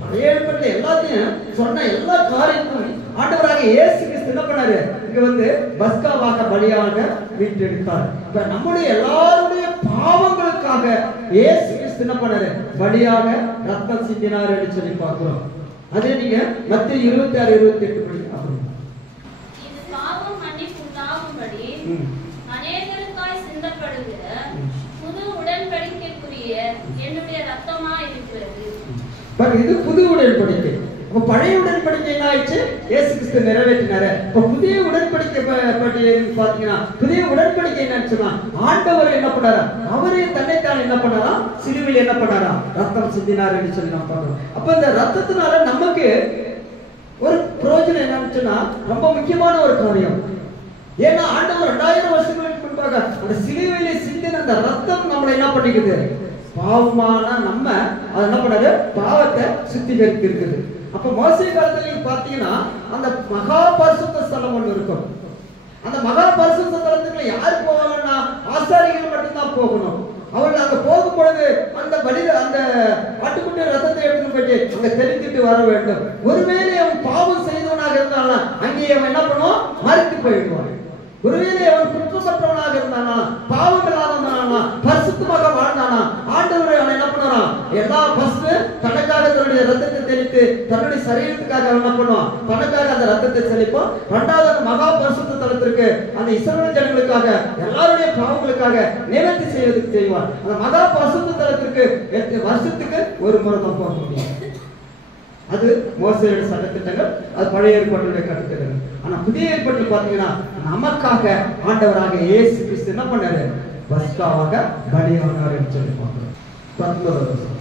பழைய ஏற்பாட்டுல எல்லாத்தையும் சொன்ன எல்லா காரியத்தையும் ஆண்டவராக இயேசு கிறிஸ்து என்ன பண்ணாரு? இங்க வந்து பஸ்காவாக பலியாக மீட்டெடுத்தார். இப்ப நம்முடைய எல்லாருடைய பாவங்களுக்காக இயேசு கிறிஸ்து என்ன பண்ணாரு? பலியாக ரத்தம் சிந்தினார் என்று சொல்லி பார்க்கிறோம். அதே நீங்க மத்தேயு 26:28 படி பார்க்கணும். இது பாவம் மன்னிப்பு உண்டாகும்படி அநேகருக்காய் சிந்தப்படுகிற புது உடன்படிக்கைக்குரிய என்னுடைய ரத்தமாய் இருக்கிறது. இது புது உடன்படிக்கை. அப்ப பழைய உடன்படிக்கை என்ன ஆயிடுச்சு? இயேசு கிறிஸ்து நிறைவேற்றினாரு. இப்ப புதிய உடன்படிக்கை பாத்தீங்கன்னா புதிய உடன்படிக்கை என்னன்னு சொன்னா ஆண்டவர் என்ன பண்ணாரா? அவரே தன்னைத்தான் என்ன பண்ணாரா? சிலுவையில் என்ன பண்ணாரா? ரத்தம் சிந்தினார் என்று சொல்லி நான் பார்க்கிறோம். அப்ப இந்த ரத்தத்தினால நமக்கு ஒரு பிரயோஜனம் என்னன்னு சொன்னா ரொம்ப முக்கியமான ஒரு காரியம். ஏன்னா ஆண்டவர் 2000 வருஷங்களுக்கு முன்பாக அந்த சிலுவையிலே சிந்தின அந்த ரத்தம் நம்மளை என்ன பண்ணிக்குது? பாவமான நம்ம அது என்ன பண்ணாரு? பாவத்தை சுத்திகரித்து இருக்குது. அப்ப மோசே காலத்துல பாத்தீங்கன்னா அந்த மகா பரிசுத்த ஸ்தலம் ஒண்ணு இருக்கும். அந்த மகா பரிசுத்த ஸ்தலத்துக்குள்ள யார் போவாங்கன்னா ஆசாரிகள் மட்டும்தான் போகணும். அவர்கள் அங்க போகும் பொழுது அந்த அந்த ஆட்டுக்குட்டி ரத்தத்தை எடுத்துட்டு போயிட்டு அங்க தெரிஞ்சுட்டு வர வேண்டும். ஒருவேளை அவன் பாவம் செய்தவனாக இருந்தாலும் அங்கே அவன் என்ன பண்ணுவான்? மறித்து போயிடுவான். ஒருவேளை அவன் குற்றமற்றவனாக இருந்தானா, பாவங்களாக இருந்தானா, பரிசுத்தமாக வாழ்ந்தானா, ஆண்டவரை அவன் என்ன பண்ணான்? எல்லா ஃபர்ஸ்ட் தனக்காக தன்னுடைய ரத்தத்தை தெளித்து தன்னுடைய சரீரத்துக்காக அவன் என்ன பண்ணுவான்? தனக்காக அந்த ரத்தத்தை தெளிப்பான். இரண்டாவது மகா பரிசுத்த தலத்திற்கு அந்த இஸ்ரவேல் ஜனங்களுக்காக எல்லாருடைய பாவங்களுக்காக நிவர்த்தி செய்வதற்கு செய்வான். அந்த மகா பரிசுத்த தலத்திற்கு வருஷத்துக்கு ஒரு முறை தான் போக முடியும். அது மோசேயோட சட்டத்திட்டங்கள், அது பழைய ஏற்பாட்டுடைய கட்டத்திட்டங்கள். ஆனா புதிய ஏற்பாட்டில் பாத்தீங்கன்னா நமக்காக ஆண்டவராக இயேசு கிறிஸ்து என்ன பண்ணாரு? பஸ்காவாக பலியானார் என்று சொல்லி பார்க்கிறோம். 19வது வசனம்.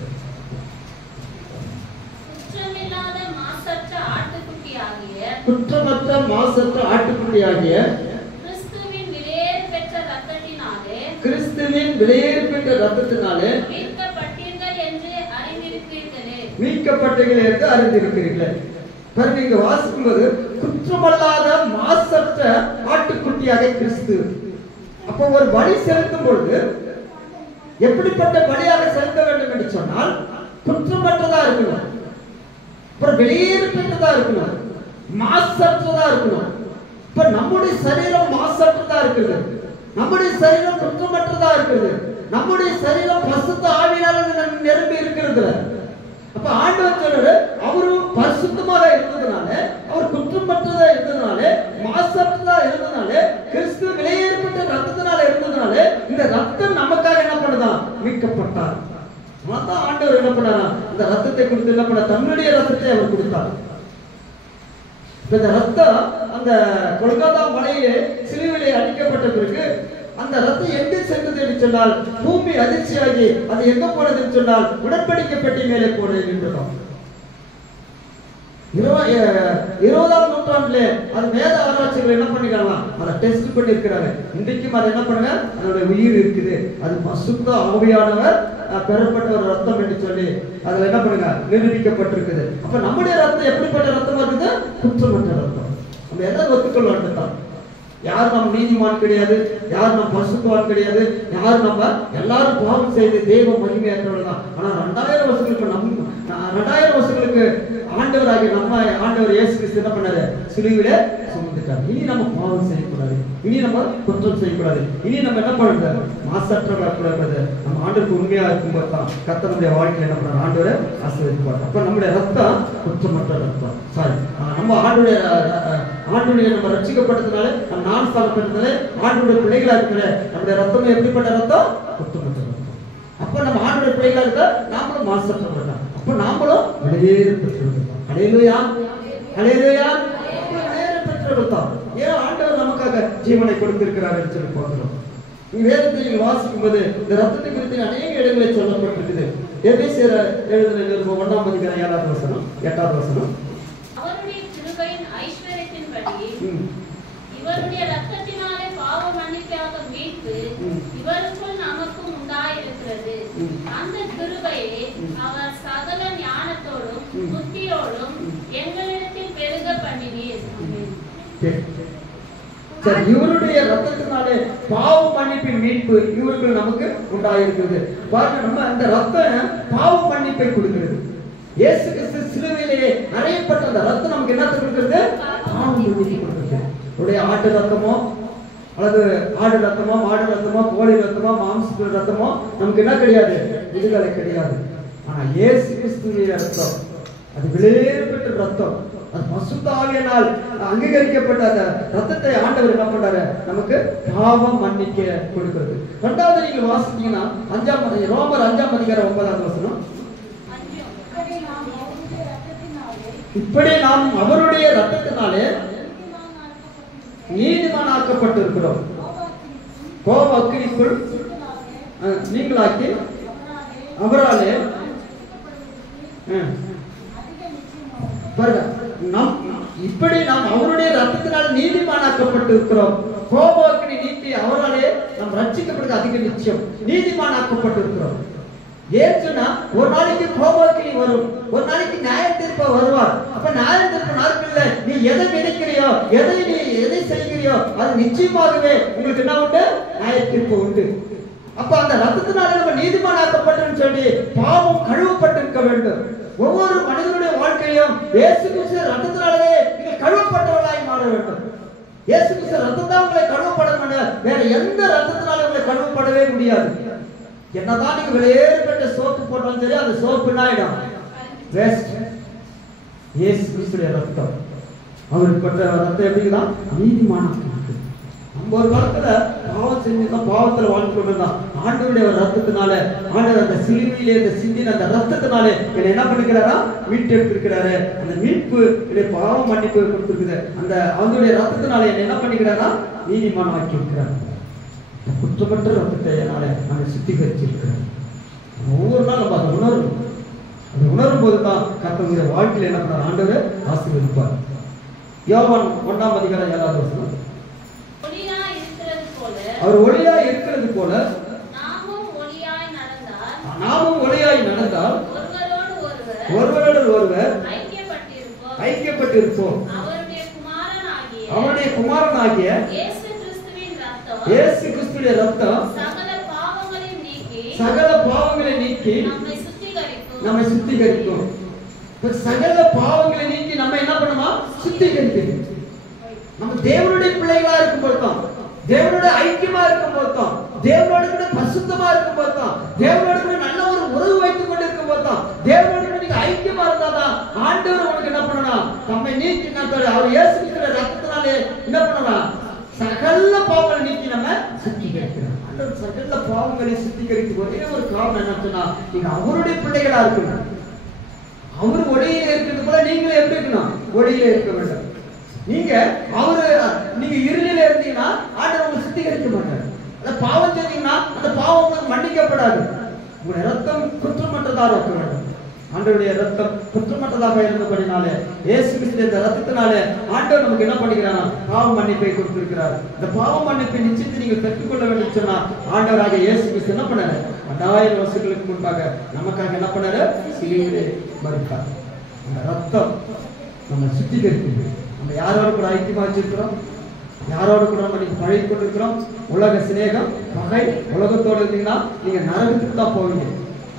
குற்றமில்லாத மாசற்ற ஆட்டுக்குட்டியாகிய கிறிஸ்துவின் விலையேற பெற்ற ரத்தத்தினாலே மீட்கப்பட்டீர்கள் என்று அறிந்திருக்கிறீர்களே. பாருங்க, இங்க வாசிக்கும்போது குற்றமல்லாத மாசற்ற ஆட்டுக்குட்டியாக கிறிஸ்து. அப்ப ஒரு பலி செலுத்தும் பொழுது எப்படிப்பட்ட பலியாக செலுத்த வேண்டும் என்று சொன்னால் குற்றமற்றதா இருக்கணும், அப்புறம் வெளியேறப்பட்டதா இருக்கணும், மாசற்றதா இருக்கணும். இப்ப நம்முடைய சரீரம் மாசற்றதா இருக்குது, நம்முடைய சரீரம் குற்றமற்றதா இருக்குது, நம்முடைய சரீரம் பரிசுத்த ஆவியால நிரம்பி இருக்கிறது. அப்ப ஆண்டவர் சொல்றாரு, அவரு பரிசுத்தமாக இருந்ததுனால, அவர் குற்றமற்றதா இருந்ததுனால, மாசற்றதா இருந்ததுனால, கிறிஸ்து விலையேறப்பட்ட ரத்தத்தினால இருந்ததுனால இந்த ரத்தம் நமக்காக என்ன பண்ணுதான்? மீட்கப்பட்டார். அதான் ஆண்டவர் என்ன பண்ணாரா? இந்த ரத்தத்தை கொடுத்து என்ன பண்ண? தன்னுடைய ரத்தத்தை அவர் கொடுத்தார். இந்த ரத்தம் அந்த கொல்கத்தா மலையிலே சிலுவையிலே அடிக்கப்பட்ட பிறகு அந்த ரத்தம் எங்கே சென்றது என்று சொன்னால் பூமி அதிர்ச்சியாகி அது எங்க போனது என்று சொன்னால் உடன்படிக்கை பெட்டி மேலே போனது என்றுதான். 20ஆம் நூற்றாண்டுல அது வேத ஆராய்ச்சிகள் என்ன பண்ணிக்கலாம், அதை டெஸ்ட் பண்ணி இருக்கிறாங்க. இன்றைக்கும் அதை என்ன பண்ணுங்க, அதோட உயிர் இருக்குது, அது பரிசுத்த ஆவியானவர் பெறப்பட்ட ஒரு ரத்தம் என்று சொல்லி அதுல என்ன பண்ணுங்க நிரூபிக்கப்பட்டிருக்குது. அப்ப நம்முடைய ரத்தம் எப்படிப்பட்ட ரத்தம் இருக்குது? குற்றமற்ற ரத்தம். நம்ம எதாவது ஒத்துக்கொள்ள வேண்டுதான். யார் நம்ம நீதிமான் கிடையாது, யார் நம்ம பரிசுத்தவான் கிடையாது, யார் நம்ம எல்லாரும் பாவம் செய்து தெய்வ மகிமையற்றவர்கள் தான். ஆனா 2000 வருஷங்களுக்கு ஆண்டவராகிய நம்ம ஆண்டவர் இயேசு கிறிஸ்து என்ன பண்ணாரு? சிலுவையில சுமந்துட்டார். இனி நம்ம பாவம் செய்யக்கூடாது, இனி நம்ம குற்றம் செய்யக்கூடாது, இனி நம்ம என்ன பண்றது? மாசற்றக்கூடாது. நம்ம ஆண்டவருக்கு உண்மையா இருக்கும்போது தான் கர்த்தருடைய வாழ்க்கையில என்ன பண்ற? ஆண்டவரை ஆசீர்வதிப்பார். அப்ப நம்முடைய ரத்தம் குற்றமற்ற ரத்தம். சாரி, நம்ம ஆண்டுடைய நம்ம ரட்சிக்கப்பட்டதுனால, நம்ம நான் சாப்பிட்டதுனால, ஆண்டுடைய பிள்ளைகளா இருக்கிற நம்முடைய ரத்தம் எப்படிப்பட்ட ரத்தம்? குற்றமற்ற ரத்தம். அப்ப நம்ம ஆண்டுடைய பிள்ளைகளா இருக்க நாமளும் மாசற்றப்பட்டோம். அப்ப நாமளும் வெளியேற பெற்றிருக்கோம். ஹல்லேலூயா, ஹல்லேலூயா, வெளியேற பெற்றிருக்கோம். ஏன்? ஆண்டவர் நமக்காக ஜீவனை கொடுத்திருக்கிறார் என்று சொல்லி பார்க்கிறோம். வேதத்தை நீங்கள் வாசிக்கும் போது இந்த ரத்தத்தை குறித்து அநேக இடங்களில் சொல்லப்பட்டிருக்குது. எபேசியர் எழுதின நிருபம் 1ஆம் அதிகாரம் 7வது வசனம் 8வது வசனம். அவருடைய கிருபையின் ஐஸ்வரியத்தின்படி இவருடைய ரத்தத்தினாலே பாவ மன்னிப்பாக மீட்பு இவருக்குள் நமக்கும் உண்டாயிருக்கிறது. அந்த கிருபையை அவர் சகல ஞானத்தோடும் புத்தியோடும் எங்களிடத்தில் பெருக பண்ணினீர். இவருடைய ரத்தத்தினாலே பாவ மன்னிப்பின் மீட்பு இவருக்குள் நமக்கு உண்டாயிருக்கிறது. பாருங்க, நம்ம அந்த ரத்தம் பாவ மன்னிப்பை கொடுக்கிறது. இயேசு கிறிஸ்து சிலுவையிலே அறையப்பட்ட அந்த ரத்தம் நமக்கு என்ன கொடுக்கிறது? பாவ மன்னிப்பை கொடுக்கிறது. உடைய ஆட்டு ரத்தமோ அல்லது ஆடு ரத்தமோ மாடு ரத்தமோ கோழி ரத்தமோ மாம்ச ரத்தமோ நமக்கு என்ன கிடையாது, விடுதலை கிடையாது. ஆனா இயேசு கிறிஸ்துவின் ரத்தம் அது விலையேறப்பட்ட ரத்தம். அது பரிசுத்த ஆவியினால் அங்கீகரிக்கப்பட்ட அந்த ரத்தத்தை ஆண்டவர் என்ன பண்றாரு? நமக்கு பாவம் மன்னிக்க கொடுக்கிறது. இரண்டாவது நீங்கள் வாசித்தீங்கன்னா ரோமர் 5ஆம் அதிகாரம் 9வது வசனம். இப்படி நாம் அவருடைய ரத்தத்தினாலே நீதிமானாக்கப்பட்டிருக்கிறோம். கோப அக்கினிக்குள் நீங்களாக்கி அவராலே இப்படி நாம் அவருடைய ரத்தத்தினால் நீதிமானாக்கப்பட்டிருக்கிறோம். கோப அக்கினி நீக்கி அவராலே நாம் ரட்சிக்கப்படுறது அதிக நிச்சயம். நீதிமானாக்கப்பட்டிருக்கிறோம். ஏன் சொன்னா ஒரு நாளைக்கு கோபக்கினி வரும், ஒரு நாளைக்கு நியாய தீர்ப்பு வருவார். அப்ப நியாய தீர்ப்பு நாட்கள்ல நீ எதை நினைக்கிறியோ, எதை செய்கிறியோ அது நிச்சயமாகவே உங்களுக்கு என்ன உண்டு? நியாய தீர்ப்பு உண்டு. அப்ப அந்த ரத்தத்தினால நம்ம நீதிமானாக்கப்பட்டோம்னு சொல்லி பாவம் கழுவப்பட்டிருக்க வேண்டும். ஒவ்வொரு மனிதனுடைய வாழ்க்கையும் இயேசு கிறிஸ்து ரத்தத்தினாலே நீங்கள் கழுவப்பட்டவர்களாய் மாற வேண்டும். இயேசு கிறிஸ்து ரத்தம் தான் உங்களை கழுவப்பட, வேற எந்த ரத்தத்தினால உங்களை கழுவப்படவே முடியாது. என்னதான் நீங்க வெளியேறப்பட்ட சோப்பு போட்டாலும் சரி, அந்த சோப்பு என்ன ஆயிடும்? வேஸ்ட். இயேசு கிறிஸ்துவின் ரத்தம், அவருக்கு பட்ட ரத்தம் எப்படிதான் நீதிமானாக்கு. நம்ம ஒரு காலத்துல பாவம் செஞ்சுதான், பாவத்துல வாழ்ந்து கொண்டிருந்தான். ஆண்டவருடைய ரத்தத்தினால, ஆண்டவர் அந்த சிலுவையிலே இந்த சிந்தின அந்த ரத்தத்தினாலே என்னை என்ன பண்ணிக்கிறாரா? மீட்டு எடுத்திருக்கிறாரு. அந்த மீட்பு என்னுடைய பாவம் மன்னிப்பு கொடுத்திருக்குது. அந்த அவருடைய ரத்தத்தினால என்னை என்ன பண்ணிக்கிறாரா? நீதிமானாக்கி இருக்கிறார். குற்றமற்ற ரத்தத்தை நாங்கள் சுத்திகரிச்சிருக்கிறோம். ஒவ்வொரு நாள் நம்ம அதை உணரும். அதை உணரும் போதுதான் கர்த்தருடைய வாழ்க்கையில் என்ன பண்ணார்? ஆண்டவர் ஆசீர்வதிப்பார். யோவான் 1ஆம் அதிகாரம் 7வது வசனம். அவர் ஒளியாய் இருக்கிறது போல நாமும் ஒளியாய் நடந்தால் ஒருவரோடு ஒருவர் ஐக்கியப்பட்டிருப்போம். அவருடைய குமாரனாகிய இயேசு கிறிஸ்துவின் ரத்தம் சகல பாவங்களை நீக்கி நம்மை சுத்திகரிக்கும். சகல பாவங்களை நீக்கி நம்ம என்ன பண்ணுமா? சுத்திகரிக்கும். நம்ம தேவனுடைய பிள்ளைகளா இருக்கும் போதுதான், தேவனோட ஐக்கியமா இருக்கும் போதுதான், தேவனோட கூட பரிசுத்தமா இருக்கும் போதுதான், தேவனோட கூட நல்ல ஒரு உறவு வைத்துக் கொண்டு இருக்கும் போதுதான், தேவனோட கூட நீங்க ஐக்கியமா இருந்தாதான் ஆண்டவர் உங்களுக்கு என்ன பண்ணணும்? நம்மை நீக்கி அவர் இயேசு கிறிஸ்துவின் ரத்தத்தினாலே என்ன பண்ணலாம்? சகல பாவங்களை நீக்கி நம்ம சுத்திகரிக்கிறோம். ஆண்டவர் சகல பாவங்களை சுத்திகரிக்கும் ஒரே ஒரு காரணம் என்ன சொன்னா, நீங்க அவருடைய பிள்ளைகளா இருக்கணும். அவர் ஒளியில இருக்கிறது போல நீங்களும் எப்படி இருக்கணும்? ஒளியில இருக்க வேண்டும். நீங்க இருளில இருந்தீங்கன்னா ஆண்டவர் உங்களை சுத்திகரிக்க மாட்டார். அந்த பாவம் செஞ்சீங்கன்னா அந்த பாவம் உங்களுக்கு மன்னிக்கப்படாது. உங்களுடைய ரத்தம் குற்றமற்றதாக இருக்க வேண்டும். ஆண்டவருடைய ரத்தம் குற்றமற்றதாக இருந்தபடினாலே இயேசு கிறிஸ்துவின் ரத்தத்தினாலே ஆண்டவர் நமக்கு என்ன பண்ணிக்கிறாரா? பாவ மன்னிப்பை கொடுத்திருக்கிறார். இந்த பாவ மன்னிப்பை நிச்சயத்தை நீங்கள் பெற்றுக்கொள்ள வேண்டும் சொன்னா ஆண்டவராக இயேசு கிறிஸ்து என்ன பண்ணாரு? 2000 வருஷங்களுக்கு முன்பாக நமக்காக என்ன பண்ணாரு? சிலுவையிலே மரித்தார். அந்த ரத்தம் நம்ம சுத்திகரிக்கிறது. நம்ம யாரோடு கூட ஐக்கியமா வச்சிருக்கிறோம்? யாரோடு கூட நம்ம பழகி கொண்டிருக்கிறோம்? உலக சிநேகம், பகை, உலகத்தோடு இருந்தீங்கன்னா நீங்க நரகத்துக்கு தான் போவீங்க.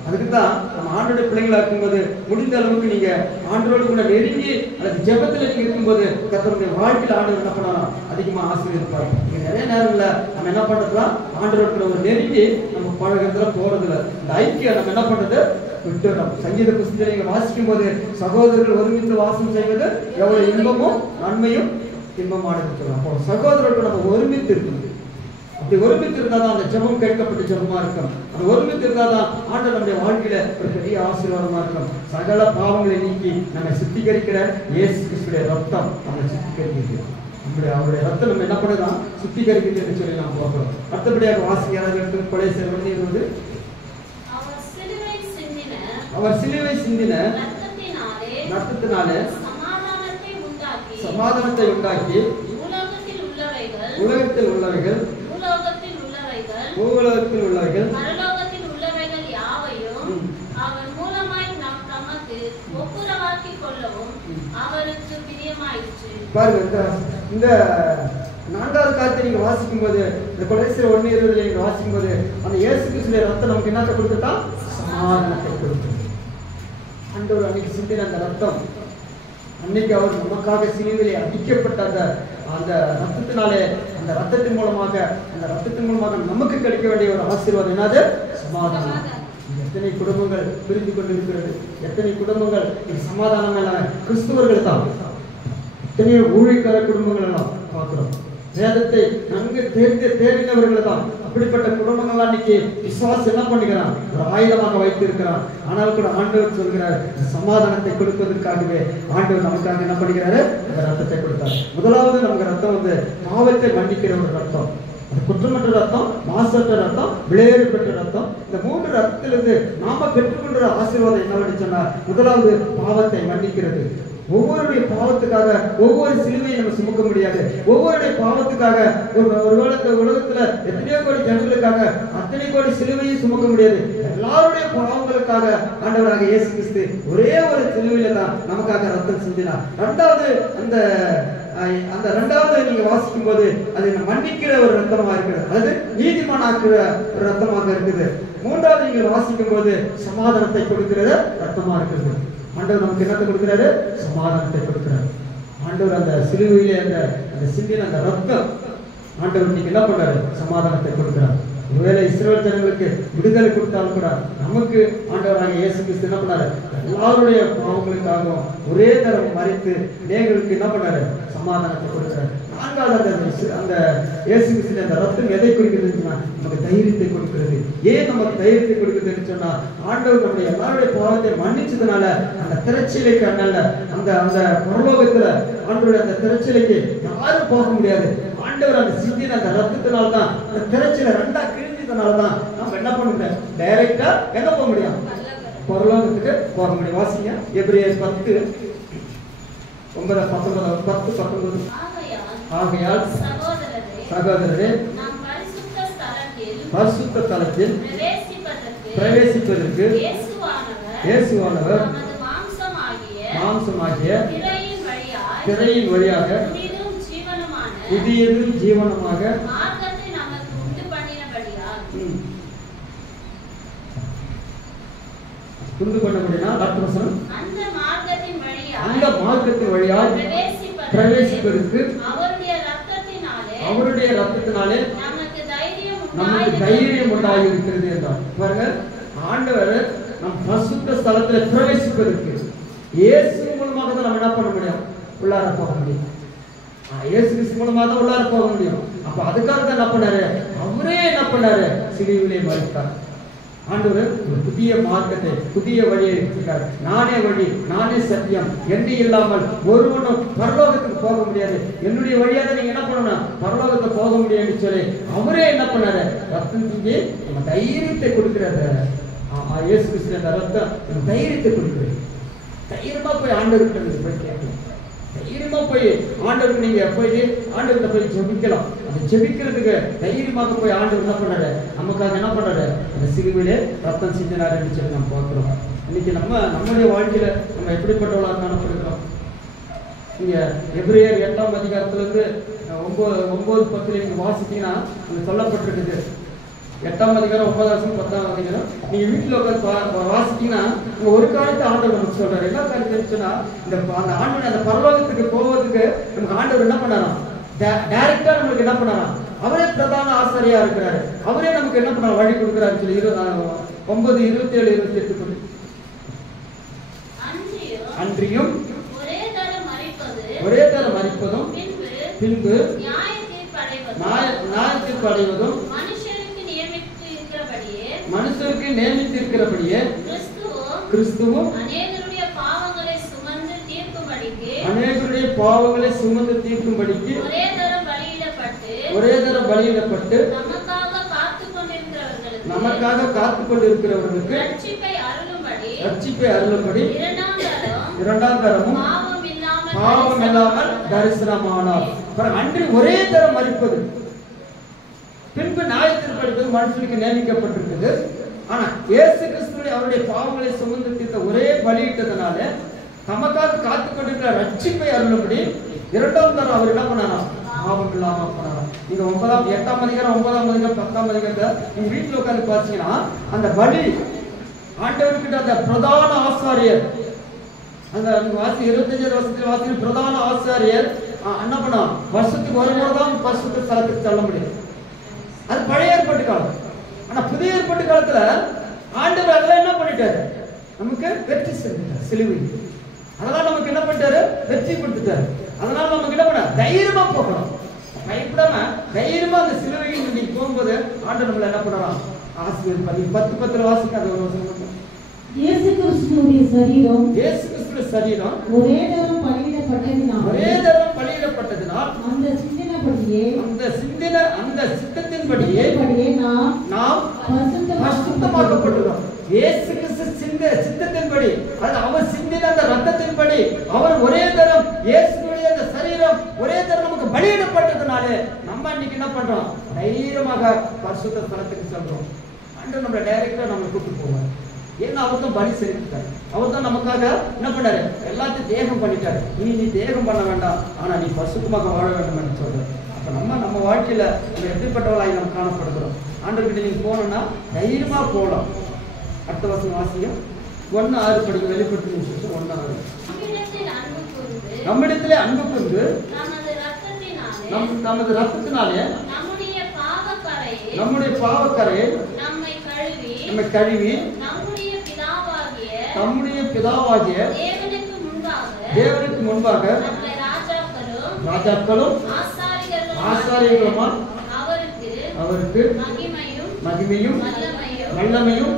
அதுக்குதான் நம்ம ஆண்டோட பிள்ளைகளா இருக்கும்போது முடிந்த அளவுக்கு நீங்க ஆண்டோடு கூட நெருங்கி அல்லது ஜெபத்துல நீங்க இருக்கும்போது கர்த்தருடைய வாழ்க்கையில் ஆண்டவர் என்ன பண்ணலாம்? அதிகமா ஆசீர்வதிப்பார். நீங்க நிறைய நேரங்கள்ல நம்ம என்ன பண்றதுனா ஆண்டோட கூட ஒரு நெருங்கி நம்ம பழகிறதுல போறதுல இந்த ஐக்கியம் நம்ம என்ன பண்றது? விட்டுறோம். சங்கீத புஸ்தகத்தை நீங்க வாசிக்கும் போது சகோதரர்கள் ஒருமித்து வாசம் செய்வது எவ்வளவு இன்பமும் நன்மையும் இன்பமானது சொல்லலாம். அப்போ சகோதரர்கள் நம்ம ஒருமித்து இருக்கணும். அப்படி ஒருமித்து இருந்தாதான் அந்த ஜெபம் கேட்கப்பட்ட ஜெபமா இருக்கும். அந்த ஒருமித்து இருந்தாதான் ஆண்டவர் நம்முடைய வாழ்க்கையில ஒரு பெரிய ஆசீர்வாதமா இருக்கும். சகல பாவங்களை நீக்கி நம்மை சுத்திகரிக்கிற இயேசு கிறிஸ்துவின் ரத்தம் நம்மை சுத்திகரிக்கிறது. அவருடைய ரத்தம் நம்ம என்ன பண்ணுதான் சுத்திகரிக்குதுன்னு சொல்லி நாம் பார்க்கிறோம். அடுத்தபடியாக வாசிக்க யாராவது எடுத்து கொலைசர் 1:20. அவர் சிலுவை சிந்தின ரத்தத்தினாலே சமாதானத்தை உண்டாக்கி உலகத்தில் உள்ளவைகள் பூலோகத்தில் உள்ளவைகள் பரலோகத்தில் உள்ளவைகள் யாவையும் அவர் மூலமாய் நாம் தமக்கு ஒப்புரவாக்கிக் கொள்ளவும் அவருக்கு பிரியமாயிற்று. பாருங்க, இந்த 4வது காரியத்தை நீங்க வாசிக்கும் போது, இந்த கொலைசர் 1:20 நீங்க வாசிக்கும் போது, அந்த இயேசு கிறிஸ்துவின் ரத்தம் நமக்கு என்னத்தை கொடுத்துட்டா? சமாதானத்தை கொடுத்து. ஆண்டவர் அன்னைக்கு சிந்தின அந்த ரத்தம், அன்னைக்கு அவர் நமக்காக சிலுவையிலே அடிக்கப்பட்ட அந்த ரத்தத்தினாலே, அந்த ரத்தத்தின் மூலமாக நமக்கு கிடைக்க வேண்டிய ஒரு ஆசீர்வாதம் என்னது? சமாதானம். எத்தனை குடும்பங்கள் பிரிந்து கொண்டிருக்கிறது, எத்தனை குடும்பங்கள் சமாதானம் இல்லாம கிறிஸ்துவர்கள் தான், எத்தனையோ ஊழியக்கார குடும்பங்கள் எல்லாம் பார்க்கிறோம். வேதத்தை நன்கு தேர்ந்தவர்கள் தான். அப்படிப்பட்ட குடும்பங்கள் அன்னைக்கு விசுவாசம் என்ன பண்ணுகிறான்? ஒரு ஆயுதமாக வைத்து இருக்கிறான். ஆனால் கூட ஆண்டவர் சொல்கிறார், சமாதானத்தை கொடுப்பதற்காகவே ஆண்டவர் நமக்காக என்ன பண்ணுகிறாரு? அந்த ரத்தத்தை கொடுத்தார். முதலாவது நமக்கு ரத்தம் வந்து பாவத்தை மன்னிக்கிற ஒரு ரத்தம், அது குற்றமற்ற ரத்தம், மாசற்ற ரத்தம், விளையாடு பெற்ற ரத்தம். இந்த 3 ரத்தத்திலிருந்து நாம பெற்றுக்கொண்ட ஆசீர்வாதம் என்னவென்று சொன்னார்? முதலாவது பாவத்தை மன்னிக்கிறது. ஒவ்வொருடைய பாவத்துக்காக ஒவ்வொரு சிலுவையை நம்ம சுமக்க முடியாது. ஒவ்வொருடைய பாவத்துக்காக ஒருவேளை இந்த உலகத்துல எத்தனையோ கோடி ஜனங்களுக்காக அத்தனை கோடி சிலுவையை சுமக்க முடியாது. எல்லாருடைய பாவங்களுக்காக ஆண்டவராக இயேசு கிறிஸ்து ஒரே ஒரு சிலுவையில தான் நமக்காக ரத்தம் சிந்தினார். அந்த 2வது நீங்க வாசிக்கும் போது அது மன்னிக்கிற ஒரு ரத்தமா இருக்கிறது, அது நீதிமானாக்குற ஒரு ரத்தமாக இருக்குது. 3வது நீங்க வாசிக்கும் போது சமாதானத்தை கொடுக்கிற ரத்தமா இருக்கிறது. ஆண்டவர் நமக்கு என்னத்தை கொடுக்கிறாரு? சமாதானத்தை கொடுக்கிறார். ஆண்டவர் அந்த சிலுவையிலே அந்த சிந்தின அந்த ரத்தம் ஆண்டவர் இன்னைக்கு என்ன பண்றாரு? சமாதானத்தை கொடுக்கிறார். ஒருவேளை இஸ்ரவேல் ஜனங்களுக்கு விடுதலை கொடுத்தாலும் கூட நமக்கு ஆண்டவராக இயேசு கிறிஸ்து என்ன பண்ணாரு? எல்லாருடைய பாவங்களுக்காகவும் ஒரே தரம் மறித்து நேர்களுக்கு என்ன பண்ணாரு? சமாதானத்தை கொடுக்கிறார். 4வது அந்த இயேசு கிறிஸ்துவின் அந்த ரத்தம் எதை குறிக்கிறதுன்னா நமக்கு தைரியத்தை கொடுக்கிறது. ஏன் நமக்கு தைரியத்தை கொடுக்குதுன்னு சொன்னா, ஆண்டவர் நம்முடைய எல்லாருடைய பாவத்தை மன்னிச்சதுனால அந்த திரைச்சிலைக்கு அண்ணல்ல, அந்த பரலோகத்துல ஆண்டவருடைய அந்த திரைச்சிலைக்கு யாரும் போக முடியாது. ஆண்டவர் அந்த சிந்தின அந்த ரத்தத்தினால்தான் அந்த திரைச்சில 2ஆ கிழிஞ்சதுனாலதான் நம்ம என்ன பண்ணுறோம்? டைரக்டா எங்க போக முடியும்? பரலோகத்துக்கு போக முடியும். வாசிங்க எபிரேயர் 10:19. ஆகையால் சகோதரரே, பரிசுத்த ஸ்தலத்தில் பிரவேசிப்பதற்கு இயேசுவானவர் மாம்சமாகிய திரையின் வழியாக புதியதும் ஜீவனமாக புரிந்து கொண்டபடினா அந்த மார்க்கத்தின் வழியாக பிரவேசிப்பதற்கு அவருடைய ரத்தத்தினாலே நமக்கு தைரியம் உண்டாகி இருக்கிறது என்றார். பாருங்க, ஆண்டவர் நம் பரிசுத்த ஸ்தலத்தில் பிரவேசிப்பதற்கு இயேசு மூலமாக தான் நம்ம என்ன பண்ண முடியும்? உள்ளார போக முடியும். இயேசு கிறிஸ்து மூலமாக தான் உள்ளார போக முடியும். அப்ப அதுக்காக தான் என்ன பண்ணாரு? அவரே என்ன பண்ணாரு? சிலுவையிலே மரித்தார். ஆண்டவர் ஒரு புதிய மார்க்கத்தை, புதிய வழியை இருக்கிறார். நானே வழி, நானே சத்தியம், என்னை இல்லாமல் ஒருவனும் பரலோகத்துக்கு போக முடியாது. என்னுடைய வழியாக நீங்க என்ன பண்ணணும்? பரலோகத்துக்கு போக முடியாது சொல்லி அவரே என்ன பண்ணாரு? ரத்தம் சிந்தி நம்ம தைரியத்தை கொடுக்கிறாரு. இயேசு கிறிஸ்து அந்த ரத்தம் தைரியத்தை கொடுக்கிறது. தைரியமா போய் ஆண்டவர்கிட்ட போய் கேட்கலாம். தைரியமா போய் ஆண்டவருக்கு நீங்க போயிட்டு ஆண்டவர்கிட்ட போய் ஜெபிக்கலாம். அந்த ஜெபிக்கிறதுக்கு தைரியமாக போய் ஆண்டவர் என்ன பண்ணாரு? நமக்காக என்ன பண்ணாரு? அந்த சிலுவையிலே ரத்தம் சிந்தினாருன்னு சொல்லி நம்ம பார்க்கிறோம். இன்னைக்கு நம்முடைய வாழ்க்கையில நம்ம எப்படிப்பட்டவர்களாக காணப்படுகிறோம்? நீங்க எபிரேயர் 8ஆம் அதிகாரத்திலிருந்து 9:10 நீங்க வாசித்தீங்கன்னா அங்க சொல்லப்பட்டிருக்குது. 8ஆம் அதிகாரம் 9ஆம் 10ஆம் அதிகாரம் நீங்க வீட்டுல உட்காந்து வாசித்தீங்கன்னா ஒரு காரியத்தை ஆண்டவர் நமக்கு சொல்றாரு. என்ன காரியத்தை சொன்னா, அந்த ஆண்டவர் அந்த பரலோகத்துக்கு போவதுக்கு நமக்கு ஆண்டவர் என்ன பண்ணாராம்? டைரக்டா நமக்கு என்ன பண்ணாராம்? அவரே பிரதான ஆசாரியா இருக்கிறாரு. அவரே நமக்கு என்ன பண்ண வழி கொடுக்கிறாரு சொல்லி 9:27-28 அன்றியும் ஒரே தரம் மரிப்பதும் பின்பு நியாயத்தீர்ப்பு அடைவதும் மனுஷருக்கு நியமித்திருக்கிறபடியே கிறிஸ்துவும் அநேகருடைய பாவங்களை சுமந்து தீர்க்கும்படிக்கு ஒரே தரம் பலியிடப்பட்டு நமக்காக காத்து கொண்டிருக்கிறவர்களுக்கு ரட்சிப்பை அருளும்படி இரண்டாம் தரமும் பாவம் இல்லாமல் தரிசனமானார். அன்றி ஒரே தரம் மரிப்பது, பின்பு நியாயத்தீர்ப்பளிப்பது மனுஷனுக்கு நியமிக்கப்பட்டிருக்குது. ஆனா இயேசு கிறிஸ்துவின் அவருடைய பாவங்களை சுமந்து தீர்த்த ஒரே பலியிட்டதனால நமக்காக காத்து கொண்டிருக்கிற ரட்சிப்பை அருளும்படி இரண்டாம் தரம் அவர் என்ன பண்ணாராம்? பாவம் இல்லாம பண்ணாராம். நீங்க 8ஆம் அதிகாரம் 9ஆம் அதிகாரம் 10ஆம் அதிகாரத்தை நீங்க வீட்டுல உட்கார்ந்து பாத்தீங்கன்னா அந்த பலி ஆண்டவர்கிட்ட அந்த பிரதான ஆசாரியர், அந்த 25 வருஷத்துல வாசி பிரதான ஆசாரியர் என்ன பண்ணா? வருஷத்துக்கு ஒரு முறை தான் பரிசுத்த ஸ்தலத்துக்கு செல்ல முடியும். அது பழைய ஏற்பாட்டு காலம். ஆனா புதிய ஏற்பாட்டு காலத்துல ஆண்டவர் அதெல்லாம் என்ன பண்ணிட்டாரு? நமக்கு வெற்றி செஞ்சுட்டார் சிலுவை. அதெல்லாம் நமக்கு என்ன பண்ணிட்டாரு? வெற்றி கொடுத்துட்டாரு. அதனால நமக்கு என்ன பண்ண? தைரியமா போகணும், பயப்படாம தைரியமா அந்த சிலுவையில் நீங்க போகும்போது ஆண்டவர் நம்மள என்ன பண்ணலாம்? ஆசீர்வதிப்பார். 10 வாசிக்க அது ஒரு வசனம். இயேசு கிறிஸ்துவின் சரீரம் ஒரே தரம் பலியிடப்பட்டதினால் அந்த சித்தத்தின்படியே நாம் பரிசுத்தமாக்கப்பட்டுள்ளோம். இயேசு கிறிஸ்து சித்தத்தின்படி, அது அவர் சிந்தின அந்த ரத்தத்தின்படி, அவர் ஒரே தரம் இயேசுவுடைய அந்த சரீரம் ஒரே தரம் நமக்கு பலியிடப்பட்டதுனால நம்ம இன்னைக்கு என்ன பண்றோம்? தைரியமாக பரிசுத்த ஸ்தலத்துக்கு செல்றோம். ஆண்டவர் நம்மளை டைரக்டா நம்ம கூப்பிட்டு போவார். ஏன்னா அவர் தான் பலி செலுத்திட்டார். அவர் தான் நமக்காக என்ன பண்ணாரு? எல்லாத்தையும் தியாகம் பண்ணிட்டாரு. இனி நீ தியாகம் பண்ண வேண்டாம், ஆனா நீ பரிசுத்தமாக வாழ வேண்டும் என்று சொல்ற. அப்ப நம்ம வாழ்க்கையில நம்ம எப்படிப்பட்டவளாய் நாம் காணப்படுகிறோம்? ஆண்டவர்கிட்ட நீங்க போனோம்னா தைரியமா போகலாம். அடுத்த வசனம் வாசியம் 1:6 படிக்க. வெளிப்படுத்தின விசேஷம் 1:6. நம்மிடத்திலே அன்பு கொண்டு நமது ரத்தத்தினாலே நம்முடைய பாவக்கரையை நம்மை கழுவி நம்முடைய பிதாவாகிய தேவனுக்கு முன்பாக ராஜாக்களும் ஆசாரியர்களுமா அவருக்கு மகிமையும் வல்லமையும்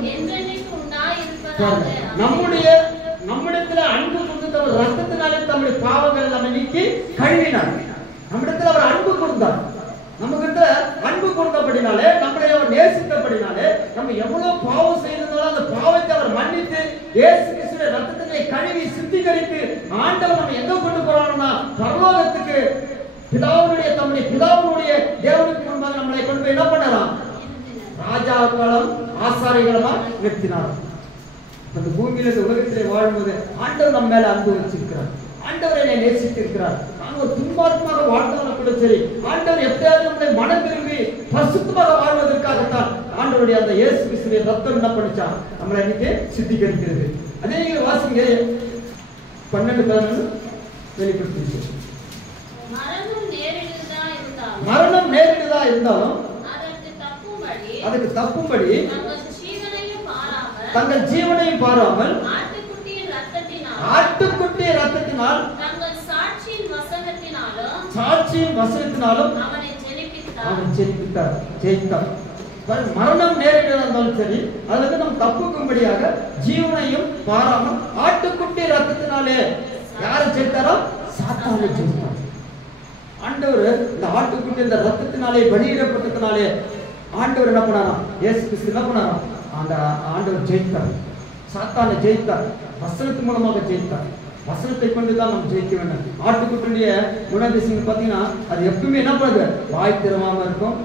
நம்மிடத்துல அன்பு கொடுத்து ரத்தத்தினாலே தம்முடைய பாவங்கள் எல்லாம் நீக்கி கழுவினார். நம்மிடத்துல அவர் அன்பு கொடுத்தார். நம்ம கிட்ட அன்பு கொடுத்தபடினாலே, நம்மளை அவர் நேசித்தபடினாலே, நம்ம எவ்வளவு பாவம் செய்திருந்தாலும் அந்த பாவத்தை அவர் மன்னித்து இயேசு கிறிஸ்துவின் ரத்தத்தினை கழுவி சுத்திகரித்து ஆண்டவர் நம்ம எங்க கொண்டு போறாங்கன்னா பரலோகத்துக்கு, தம்முடைய பிதாவுடைய தேவனுக்கு முன்பாக நம்மளை கொண்டு போய் என்ன பண்ணலாம்? ராஜாக்களும் ஆசாரிகளுமா நிறுத்தினார். அந்த பூமியில உலகத்திலே வாழும்போது ஆண்டவர் நம்ம மேல அன்பு வச்சிருக்கிறார். ஆண்டவர் என்னை நேசித்திருக்கிறார். நாங்கள் துன்பார்த்தமாக வாழ்ந்தாலும் கூட சரி, ஆண்டவர் எப்படியாவது நம்மளை மனம் திரும்பி பரிசுத்தமாக வாழ்வதற்காகத்தான் ஆண்டவருடைய அந்த இயேசு கிறிஸ்துவின் ரத்தம் என்ன பண்ணிச்சா? நம்மளை இன்னைக்கு சித்திகரிக்கிறது. அதே நீங்க வாசிங்க 12:11 வெளிப்படுத்தி. மரணம் நேரிடுதா இருந்தாலும் அதுக்கு தப்பும்படி தங்கள் ஜீவனையும் பாராமல் ஆட்டுக்குட்டி ரத்தத்தினால் சாட்சியின் வசனத்தினாலும் அவனை ஜெயித்தார். மரணம் நேரிட இருந்தாலும் சரி, அதுக்கு நம் தப்புக்கும்படியாக ஜீவனையும் பாராமல் ஆட்டுக்குட்டி ரத்தத்தினாலே யாரை ஜெயித்தாரோ? சாத்தானை ஜெயித்தார். ஆண்டவர் இந்த ஆட்டுக்குட்டி இந்த ரத்தத்தினாலே பலியிடப்பட்டதுனாலே ஆண்டவர் என்ன பண்ணாராம்? இயேசு கிறிஸ்து என்ன பண்ணாராம்? அந்த ஆண்டவர் ஜெயித்தார், சாத்தானை ஜெயித்தார். வசனத்து மூலமாக ஜெயித்தார். வசனத்தை கொண்டுதான் நம்ம ஜெயிக்க வேண்டும். ஆட்டுக்குட்டியுடைய குணாதிசயம் பார்த்தீங்கன்னா அது எப்பவுமே என்ன பண்ணுது? வாய் திறமாம இருக்கும்,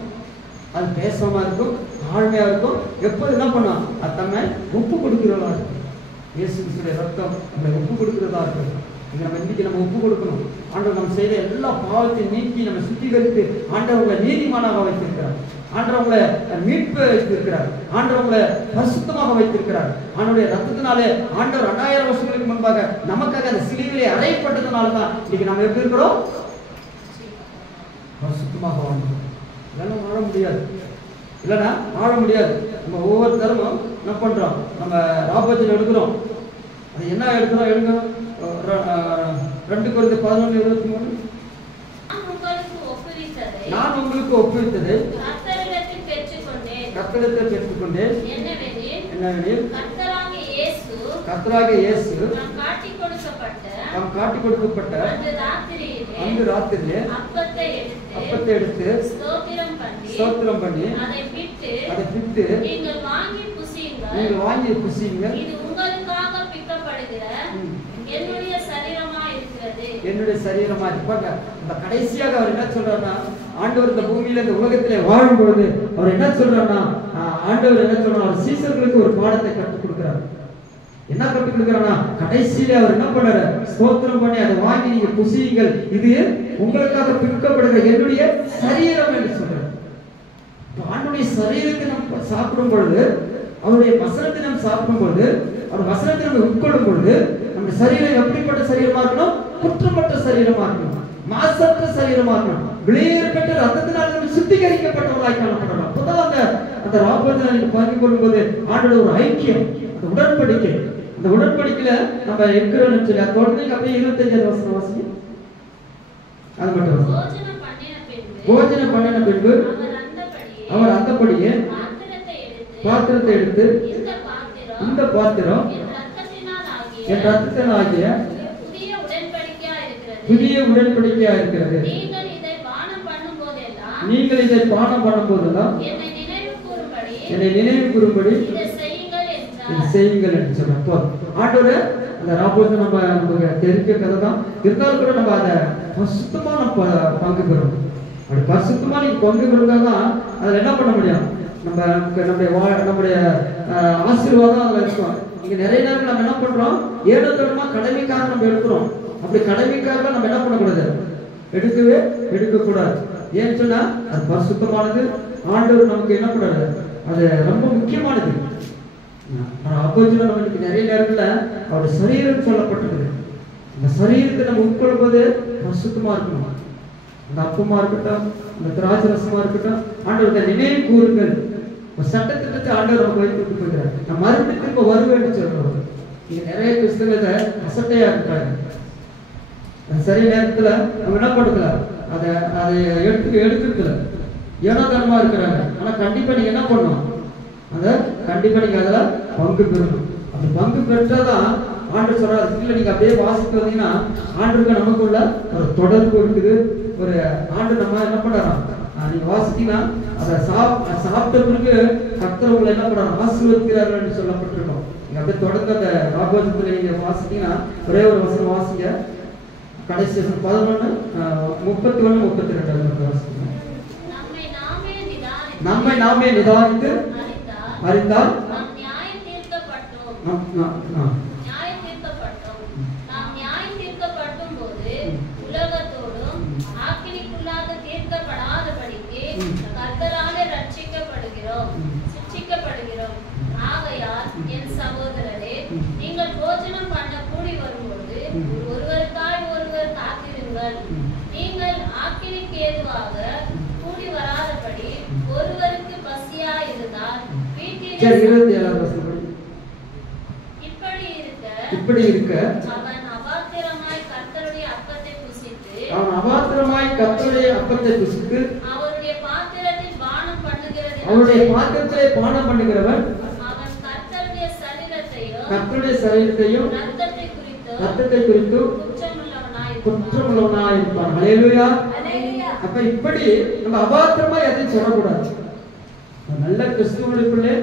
அது பேசாம இருக்கும், தாழ்மையா இருக்கும். எப்போது என்ன பண்ணும்? அது தன்னை ஒப்பு கொடுக்கிறதா இருக்கும். இயேசு கிறிஸ்துவின் ரத்தம் நம்மளை ஒப்பு கொடுக்கிறதா இருக்கும். இன்னைக்கு நம்ம ஒப்பு கொடுக்கணும். ஆண்டவர் நம்ம செய்த எல்லா பாவத்தையும் நீக்கி நம்ம சுத்திகரித்து ஆண்டவர்களை நீதிமானாக வைத்திருக்கிறார். ஆண்டவர்களை மீட்பு வைத்திருக்கிறார். ஆண்டவர்களை பரிசுத்தமாக வைத்திருக்கிறார். ஆண்டவருடைய ரத்தத்தினாலே ஆண்டவர் 2000 வருஷங்களுக்கு முன்பாக நமக்காக அந்த சிலுவையிலே அறையப்பட்டதுனாலதான் இன்னைக்கு நம்ம எப்படி இருக்கிறோம்? பரிசுத்தமாக வாழணும். இல்லைன்னா வாழ முடியாது. இல்லைன்னா வாழ முடியாது. நம்ம ஒவ்வொரு தரமும் என்ன பண்றோம்? நம்ம ராபத்தில் எடுக்கிறோம். அது என்ன எடுக்கிறோம்? 2 Corinthians 11:23. நான் உங்களுக்கு ஒப்புவித்தது கர்த்தரிடத்தில் பெற்றுக்கொண்டேன். என்னவெனில் கர்த்தராகிய இயேசு நாம் காட்டி கொடுக்கப்பட்ட அந்த ராத்திரியிலே அப்பத்தை எடுத்து ஸ்தோத்திரம் பண்ணி அதை பிட்டு நீங்கள் வாங்கி புசியுங்கள், இது உங்களுக்காக பிக்கப்படுகிற என்னுடைய சரீரமா இருப்பாங்க. இந்த கடைசியாக அவர் என்ன சொல்றாருன்னா, ஆண்டவர் இந்த பூமியில இந்த உலகத்திலே வாழும் பொழுது அவர் என்ன சொல்றாருன்னா, ஆண்டவர் என்ன சொல்றாரு, அவர் சீசர்களுக்கு ஒரு பாடத்தை கற்றுக் கொடுக்கிறார். என்ன கற்றுக் கொடுக்கிறாருன்னா, கடைசியில அவர் என்ன பண்றாரு, ஸ்தோத்திரம் பண்ணி அதை வாங்கி நீங்க புசியுங்கள், இது உங்களுக்காக பிற்கப்படுகிற என்னுடைய சரீரம் என்று சொல்றாரு. ஆண்டுடைய சரீரத்தை நம்ம சாப்பிடும் பொழுது, அவருடைய வசனத்தை நம்ம சாப்பிடும் பொழுது, அவர் வசனத்தை நம்ம உட்கொள்ளும் பொழுது நம்ம சரீரம் எப்படிப்பட்ட சரீரமா இருக்கணும், குற்றமற்ற சரீரமா இருக்கணும், மாசற்ற சரீரமா இருக்கணும், வெளியேறப்பட்ட ரத்தத்தினால் நம்ம சுத்திகரிக்கப்பட்டவர்களாய் காணப்படணும். அப்பதான் அந்த ராபோஜனை நீங்க பகிர்ந்து கொள்ளும் போது ஆண்டோட ஒரு ஐக்கியம், அந்த உடன்படிக்கை, அந்த உடன்படிக்கையில நம்ம இருக்கிறோம்னு சொல்லி அந்த குழந்தைங்க அப்படியே 25 வருஷம் வாசிங்க. அது மட்டும் போஜனம் பண்ணின பின்பு அவர் அந்தபடியே பாத்திரத்தை எடுத்து இந்த பாத்திரம் என் ரத்தத்தினாகிய புதிய உடன்படிக்கையா இருக்கிறது, நீங்கள் இதை பானம் பண்ணும் போதெல்லாம் என்னை நினைவு கூறும்படி இதை செய்யுங்கள் என்று சொன்னார். ஆண்டவர் அந்த ராபோஜனம் நம்ம தெரிஞ்ச கதை தான் இருந்தாலும் கூட நம்ம அதை பரிசுத்தமா நம்ம பங்கு பெறணும். அப்படி பரிசுத்தமா நீங்க பங்கு பெறுறதாதான் அதுல என்ன பண்ண முடியும், நம்முடைய ஆசீர்வாதம் அதுல இருக்கும். நீங்க நிறைய நேரம் நம்ம என்ன பண்றோம், ஏனோதோனமா கடமைக்காக நம்ம எடுக்கிறோம். அப்படி கடமைக்காக நம்ம என்ன பண்ணக்கூடாது, எடுக்கக்கூடாது. ஏன்னு சொன்னா அது பரிசுத்தமானது. ஆண்டவர் நமக்கு என்ன பண்ணாரு, அது ரொம்ப முக்கியமானது. அப்போஜனம் நமக்கு நிறைய நேரத்துல அவருடைய சரீரம் சொல்லப்பட்டிருக்கு. அந்த சரீரத்தை நம்ம உட்கொள்ளும் போது பரிசுத்தமா இருக்கணும். அந்த அப்பமா இருக்கட்டும், அந்த திராட்சை ரசமா இருக்கட்டும், ஆண்டவருடைய நினைவு கூறுங்கள். ஒரு சட்டத்திட்டத்தை ஆண்டவர் நமக்கு வைத்து போகிறார். நான் மறுபடியும் திரும்ப வருவேன்னு சொல்றோம். நீங்க நிறைய கிறிஸ்தவத்தை அசட்டையா இருக்காங்க. சரி நேரத்துல நம்ம என்ன பண்ணுக்கலாம், அதை எடுத்துக்கல ஏனோதானமா இருக்கிறாங்க. ஆனா கண்டிப்பா நீங்க என்ன பண்ணணும், அதை கண்டிப்பா நீங்க அதுல பங்கு பெறணும். அப்படி பங்கு பெற்றாதான் ஆண்டவர் சொல்றாரு. இல்ல நீங்க அப்படியே வாசித்து வந்தீங்கன்னா ஆண்டவருக்கு நமக்குள்ள ஒரு தொடர்பு இருக்குது. ஒரு ஆண்டு நம்ம என்ன பண்றோம், நீங்க வாசித்தீங்கன்னா அதை சாப்பிட்ட பிறகு கர்த்தர் உங்களை என்ன பண்றாரு, ஆசீர்வதிக்கிறார்கள் என்று சொல்லப்பட்டிருக்கோம். நீங்க அப்படியே தொடர்ந்து அந்த ராபோஜனத்துல நீங்க வாசித்தீங்கன்னா ஒரே ஒரு வசனம் வாசிங்க, கடைசி 11 31 32 வாசிங்க. நம்மை நாமே நிதானித்து அறிந்தால் என் சகோதரரே, நீங்கள் போஜனம் பண்ண கூடி வரும்போது ஒருவருக்காய் ஒருவர் காத்திருங்கள். நீங்கள் ஆக்கினைக்கு ஏதுவாக கூடி வராதபடி ஒருவருக்கு பசியா இருந்தால் இப்படி இருக்க அவன் அபாத்திரமாய் கர்த்தருடைய அப்பத்தை புசித்து அவருடைய பாத்திரத்திலே பானம் பண்ணுகிறவன் கர்த்தருடைய சரீரத்தையும் ரத்தத்தை குறித்து குற்றமுள்ளவனாய் இருப்பான். ஹல்லேலூயா. அப்ப இப்படி நம்ம அபாத்திரமா எதையும் சொல்லக்கூடாது. நல்ல கிறிஸ்துவனுக்குள்ளே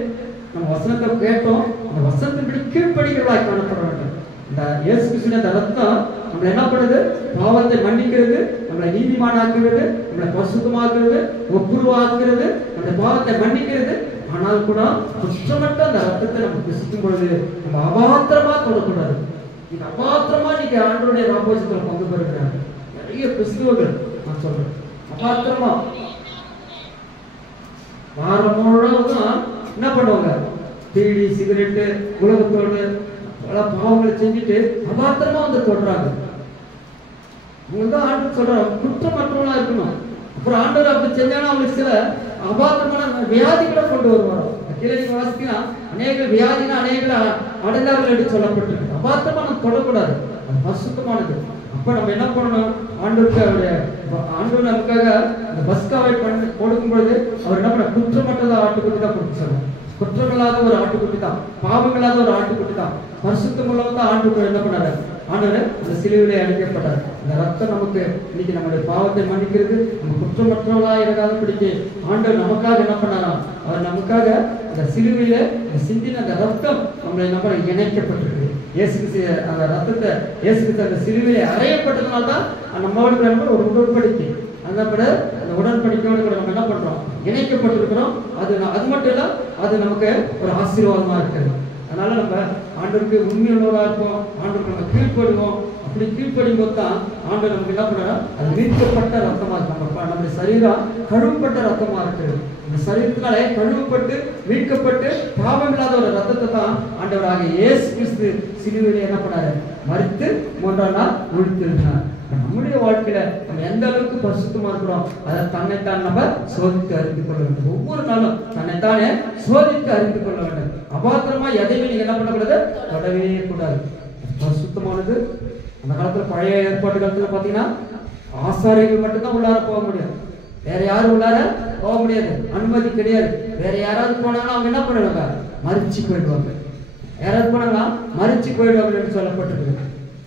நம்ம வசனத்தை கேட்டோம், அந்த வசனத்தின்படி கீழ்ப்படிகிறவர்களாய் காணப்பட வேண்டும். இந்த இயேசு கிறிஸ்துவின் ரத்தம் நம்மளை என்ன பண்ணுது, பாவத்தை மன்னிக்கிறது, நம்மளை நீதிமானாக்குகிறது, நம்மளை பரிசுத்தமாக்குறது, ஒப்புருவாக்குறது, அந்த பாவத்தை மன்னிக்கிறது. ஆனால் கூட குற்றமற்ற அந்த ரத்தத்தை நம்ம புசிக்கும் பொழுது நம்ம அபாத்திரமா தொடக்கூடாது. நீங்க அபாத்திரமா நீங்க ஆண்டவருடைய ராபோஜனத்துல பங்கு பெறுகிறாங்க நிறைய கிறிஸ்துவர்கள். நான் சொல்றேன், அபாத்திரமா வாரம் முழுவதும் என்ன பண்ணுவாங்க, பீடி சிகரெட்டு உலகத்தோடு பல பாவங்களை செஞ்சுட்டு அபாத்திரமா வந்து தொடுறாங்க. அவங்கதான் ஆண்டு சொல்றாங்க குற்றமற்றவங்களா இருக்கணும். அப்புறம் ஆண்டவர் அப்படி செஞ்சாலும் அவங்களுக்கு சில அபாத்திரமான வியாதிகளை கொண்டு வருவார். கீழே நீங்க வாசித்தீங்கன்னா அநேக வியாதினா அநேக அடைந்தார்கள் என்று சொல்லப்பட்டிருக்கு. அபாத்திரமா நம்ம தொடக்கூடாது, அது பரிசுத்தமானது. அப்ப நம்ம என்ன பண்ணணும், ஆண்டவர் நமக்காக அந்த பஸ்காவை கொடுக்கும் பொழுது அவர் என்ன பண்ண, குற்றமற்றதா ஆட்டுக்குட்டி தான் கொடுக்க சொல்றாரு. குற்றமில்லாத ஒரு ஆட்டுக்குட்டி தான், பாவமில்லாத ஒரு ஆட்டுக்குட்டி தான், பரிசுத்தம் உள்ளவங்க தான் ஆண்டு என்ன பண்ணாரு ஆண்டவர் அந்த சிலுவையிலே அடிக்கப்பட்டார். அந்த ரத்தம் நமக்கு இன்னைக்கு நம்முடைய பாவத்தை மன்னிக்கிறது, நம்ம குற்றமற்றவர்களாக இருக்காதபடிக்கு ஆண்டவர் நமக்காக என்ன பண்ணாராம், அவர் நமக்காக அந்த சிலுவையில சிந்தின அந்த ரத்தம் நம்மளை இணைக்கப்பட்டிருக்கு. இயேசு கிறிஸ்து அந்த ரத்தத்தை இயேசு கிறிஸ்து அந்த சிலுவையிலே அறையப்பட்டதுனால தான் நம்மளோட ஒரு உடன்படிக்கை, அந்த உடன்படிக்கையோடு கூட நம்ம என்ன பண்றோம், இணைக்கப்பட்டிருக்கிறோம். அது மட்டும் இல்ல, அது நமக்கு ஒரு ஆசீர்வாதமா இருக்குது. அதனால நம்ம ஆண்டவருக்கு உண்மையுள்ளவராக இருப்போம், ஆண்டவருக்கு நம்ம கீழ்ப்படுவோம். அப்படி கீழ்ப்படும் போது தான் ஆண்டவர் நமக்கு என்ன பண்ணாரா, அது மீட்கப்பட்ட ரத்தமா இருக்கு. நம்முடைய சரீரம் கழுவப்பட்ட ரத்தமா இருக்கு. இந்த சரீரத்தினாலே கழுவப்பட்டு மீட்கப்பட்டு பாவம் இல்லாத ஒரு ரத்தத்தை தான் ஆண்டவராக இயேசு கிறிஸ்து சிலுவையிலே என்ன பண்ணாரு, மரித்து 3ஆம் நாள் உயிர்த்தெழுந்தார். நம்முடைய வாழ்க்கையில நம்ம எந்த அளவுக்கு பரிசுத்தமா இருக்கிறோம் அதை தன்னைத்தான் நம்ம சோதித்து அறிந்து கொள்ள வேண்டும். ஒவ்வொரு நாளும் தன்னைத்தானே சோதித்து அறிந்து கொள்ள வேண்டும். அபாத்திரமா எதையுமே நீங்க என்ன பண்ணக்கூடாது, தொடவே கூடாது. பரிசுத்தமானது அந்த காலத்துல பழைய ஏற்பாட்டு காலத்துல பாத்தீங்கன்னா ஆசாரிகள் மட்டும்தான் உள்ளார போக முடியும், வேற யாரும் உள்ளார போக முடியாது, அனுமதி கிடையாது. வேற யாராவது போனாங்கன்னா அவங்க என்ன பண்ணுவாங்க, மறிச்சு போயிடுவாங்க. யாராவது போனாங்கன்னா மறிச்சு போயிடுவாங்கன்னு சொல்லப்பட்டிருக்கு.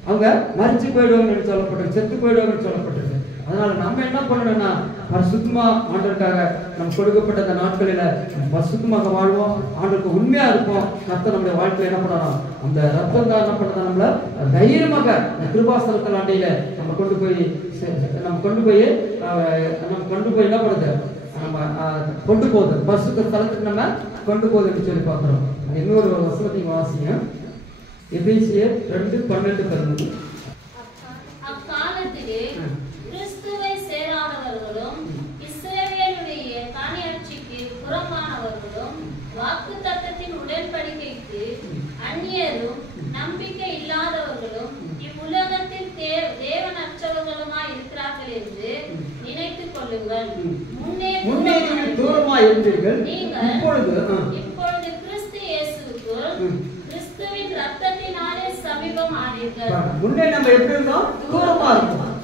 அவங்க மறிச்சு போயிடுவாங்கன்னு சொல்லப்பட்டிருக்கு, செத்து போயிடுவாங்கன்னு சொல்லப்பட்டிருக்கு. அதனால நம்ம என்ன பண்ணணும்னா பரிசுத்தமா ஆண்டவருக்காக நம்ம கொடுக்கப்பட்ட அந்த நாட்களில பரிசுத்தமாக வாழ்வோம், ஆண்டவருக்கு உண்மையா இருப்போம். கர்த்தர் நம்முடைய வாழ்க்கையில என்ன பண்ணணும், அந்த ரத்தம் தான் என்ன பண்ணதா நம்மள தைரியமாக இந்த கிருபாஸ்தலத்தில் அண்டையில நம்ம கொண்டு போய் என்ன பண்ணுது, நம்ம கொண்டு போகுது, பரிசுத்த ஸ்தலத்துக்கு நம்ம கொண்டு போகுதுன்னு சொல்லி பார்க்கிறோம். இன்னொரு வசனத்தையும் வாசிங்க, எபேசியர் 2:12-13. அக்காலத்திலே கிறிஸ்துவை சேராதவர்களும் இஸ்ரவேலுடைய காணியாட்சிக்கு புறம்பானவர்களும் வாக்குத்தத்தத்தின் உடன்படிக்கைக்கு அந்நியரும் நம்பிக்கை இல்லாதவர்களும் இவ்வுலகத்தில் தேவனற்றவர்களுமாய் இருக்கிறார்கள் என்று நினைத்துக் கொள்ளுங்கள். முன்னே நீங்கள் தூரமாய் இருந்தீர்கள், இப்பொழுது கிறிஸ்து இயேசுவுக்குள் கிறிஸ்துவின் ரத்தத்தினாலே சமீபமானீர்கள். முன்னே நம்ம எப்படி இருந்தோம், தூரமா இருந்தோம்.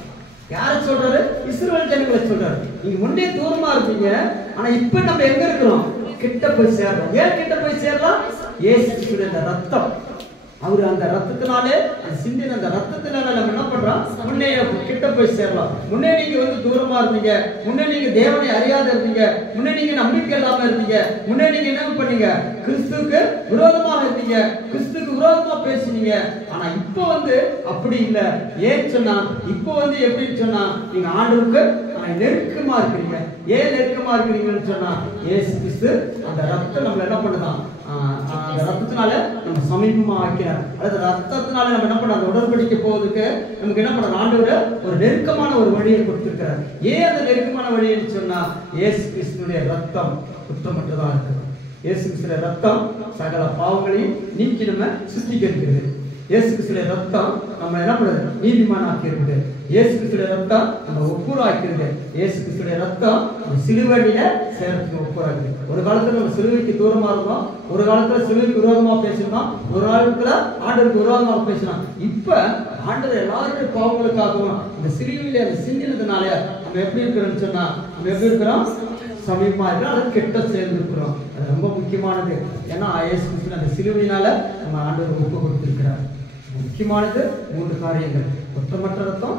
யாரை சொல்றாரு, இஸ்ரவேல் ஜனங்களை சொல்றாரு. நீங்க முன்னே தூரமா இருப்பீங்க, ஆனா இப்ப நம்ம எங்க இருக்கிறோம், கிட்ட போய் சேர்றோம். ஏன் கிட்ட போய் சேரலாம், இயேசு கிறிஸ்துவின் ரத்தம். அவரு அந்த ரத்தத்தினாலே சிந்தின அந்த ரத்தத்தினால நம்ம என்ன பண்றோம், முன்னே கிட்ட போய் சேரலாம். முன்னே நீங்க தூரமா இருந்தீங்க, முன்னே நீங்க தேவனை அறியாத இருந்தீங்க, முன்னே நீங்க நம்பிக்கை இல்லாம இருந்தீங்க, முன்னே நீங்க என்ன பண்ணீங்க, கிறிஸ்துவுக்கு விரோதமாக இருந்தீங்க, கிறிஸ்துவுக்கு விரோதமா பேசினீங்க. ஆனா இப்போ அப்படி இல்ல. ஏன் சொன்னா இப்போ எப்படின்னு சொன்னா நீங்க ஆண்டவருக்கு நெருக்கமா இருக்கிறீங்க. ஏன் நெருக்கமா இருக்கிறீங்கன்னு சொன்னா இயேசு கிறிஸ்து அந்த ரத்தம் நம்மள என்ன பண்ணுதான், அந்த ரத்தத்தினால நம்ம சமீபமா ஆக்கிறார். அல்லது ரத்தத்தினால நம்ம என்ன பண்ண, அந்த உடன்படிக்கை போவதுக்கு நமக்கு என்ன பண்ண, ஆண்டவர் ஒரு நெருக்கமான ஒரு வழியை கொடுத்திருக்கிறார். ஏன் அந்த நெருக்கமான வழின்னு சொன்னா இயேசு கிறிஸ்துடைய ரத்தம் குற்றமற்றதா இருக்கு. இயேசு கிறிஸ்துடைய ரத்தம் சகல பாவங்களையும் நீக்கி நம்ம சுத்திகரிக்கிறது. இயேசு கிறிஸ்துடைய ரத்தம் நம்ம என்ன பண்ணுது, நீதிமான் ஆக்கியிருக்குது. இயேசு கிறிஸ்துடைய ரத்தம் நம்ம ஒப்புராக்கிறது. இயேசு கிறிஸ்துடைய ரத்தம் நம்ம சிலுவையில சேர்த்து ஒப்புராக்குது. ஒரு காலத்துல நம்ம சிலுவைக்கு தூரமா இருந்தோம், ஒரு காலத்துல சிலுவைக்கு விரோதமா பேசினோம், ஒரு காலத்துல ஆண்டவருக்கு விரோதமா பேசினோம். இப்ப ஆண்டவர் எல்லாருடைய பாவங்களுக்காகவும் இந்த சிலுவையில அந்த சிந்தினதுனால நம்ம எப்படி இருக்கிறோம்னு சொன்னா நம்ம எப்படி இருக்கிறோம், சமீபமா இருக்கிறோம், அது கெட்ட சேர்ந்து இருக்கிறோம். அது ரொம்ப முக்கியமானது. ஏன்னா இயேசு கிறிஸ்து அந்த சிலுவையினால நம்ம ஆண்டவர் ஒப்பு கொடுத்திருக்கிறார். முக்கியமானது 3 காரியங்கள்: குற்றமற்ற ரத்தம்,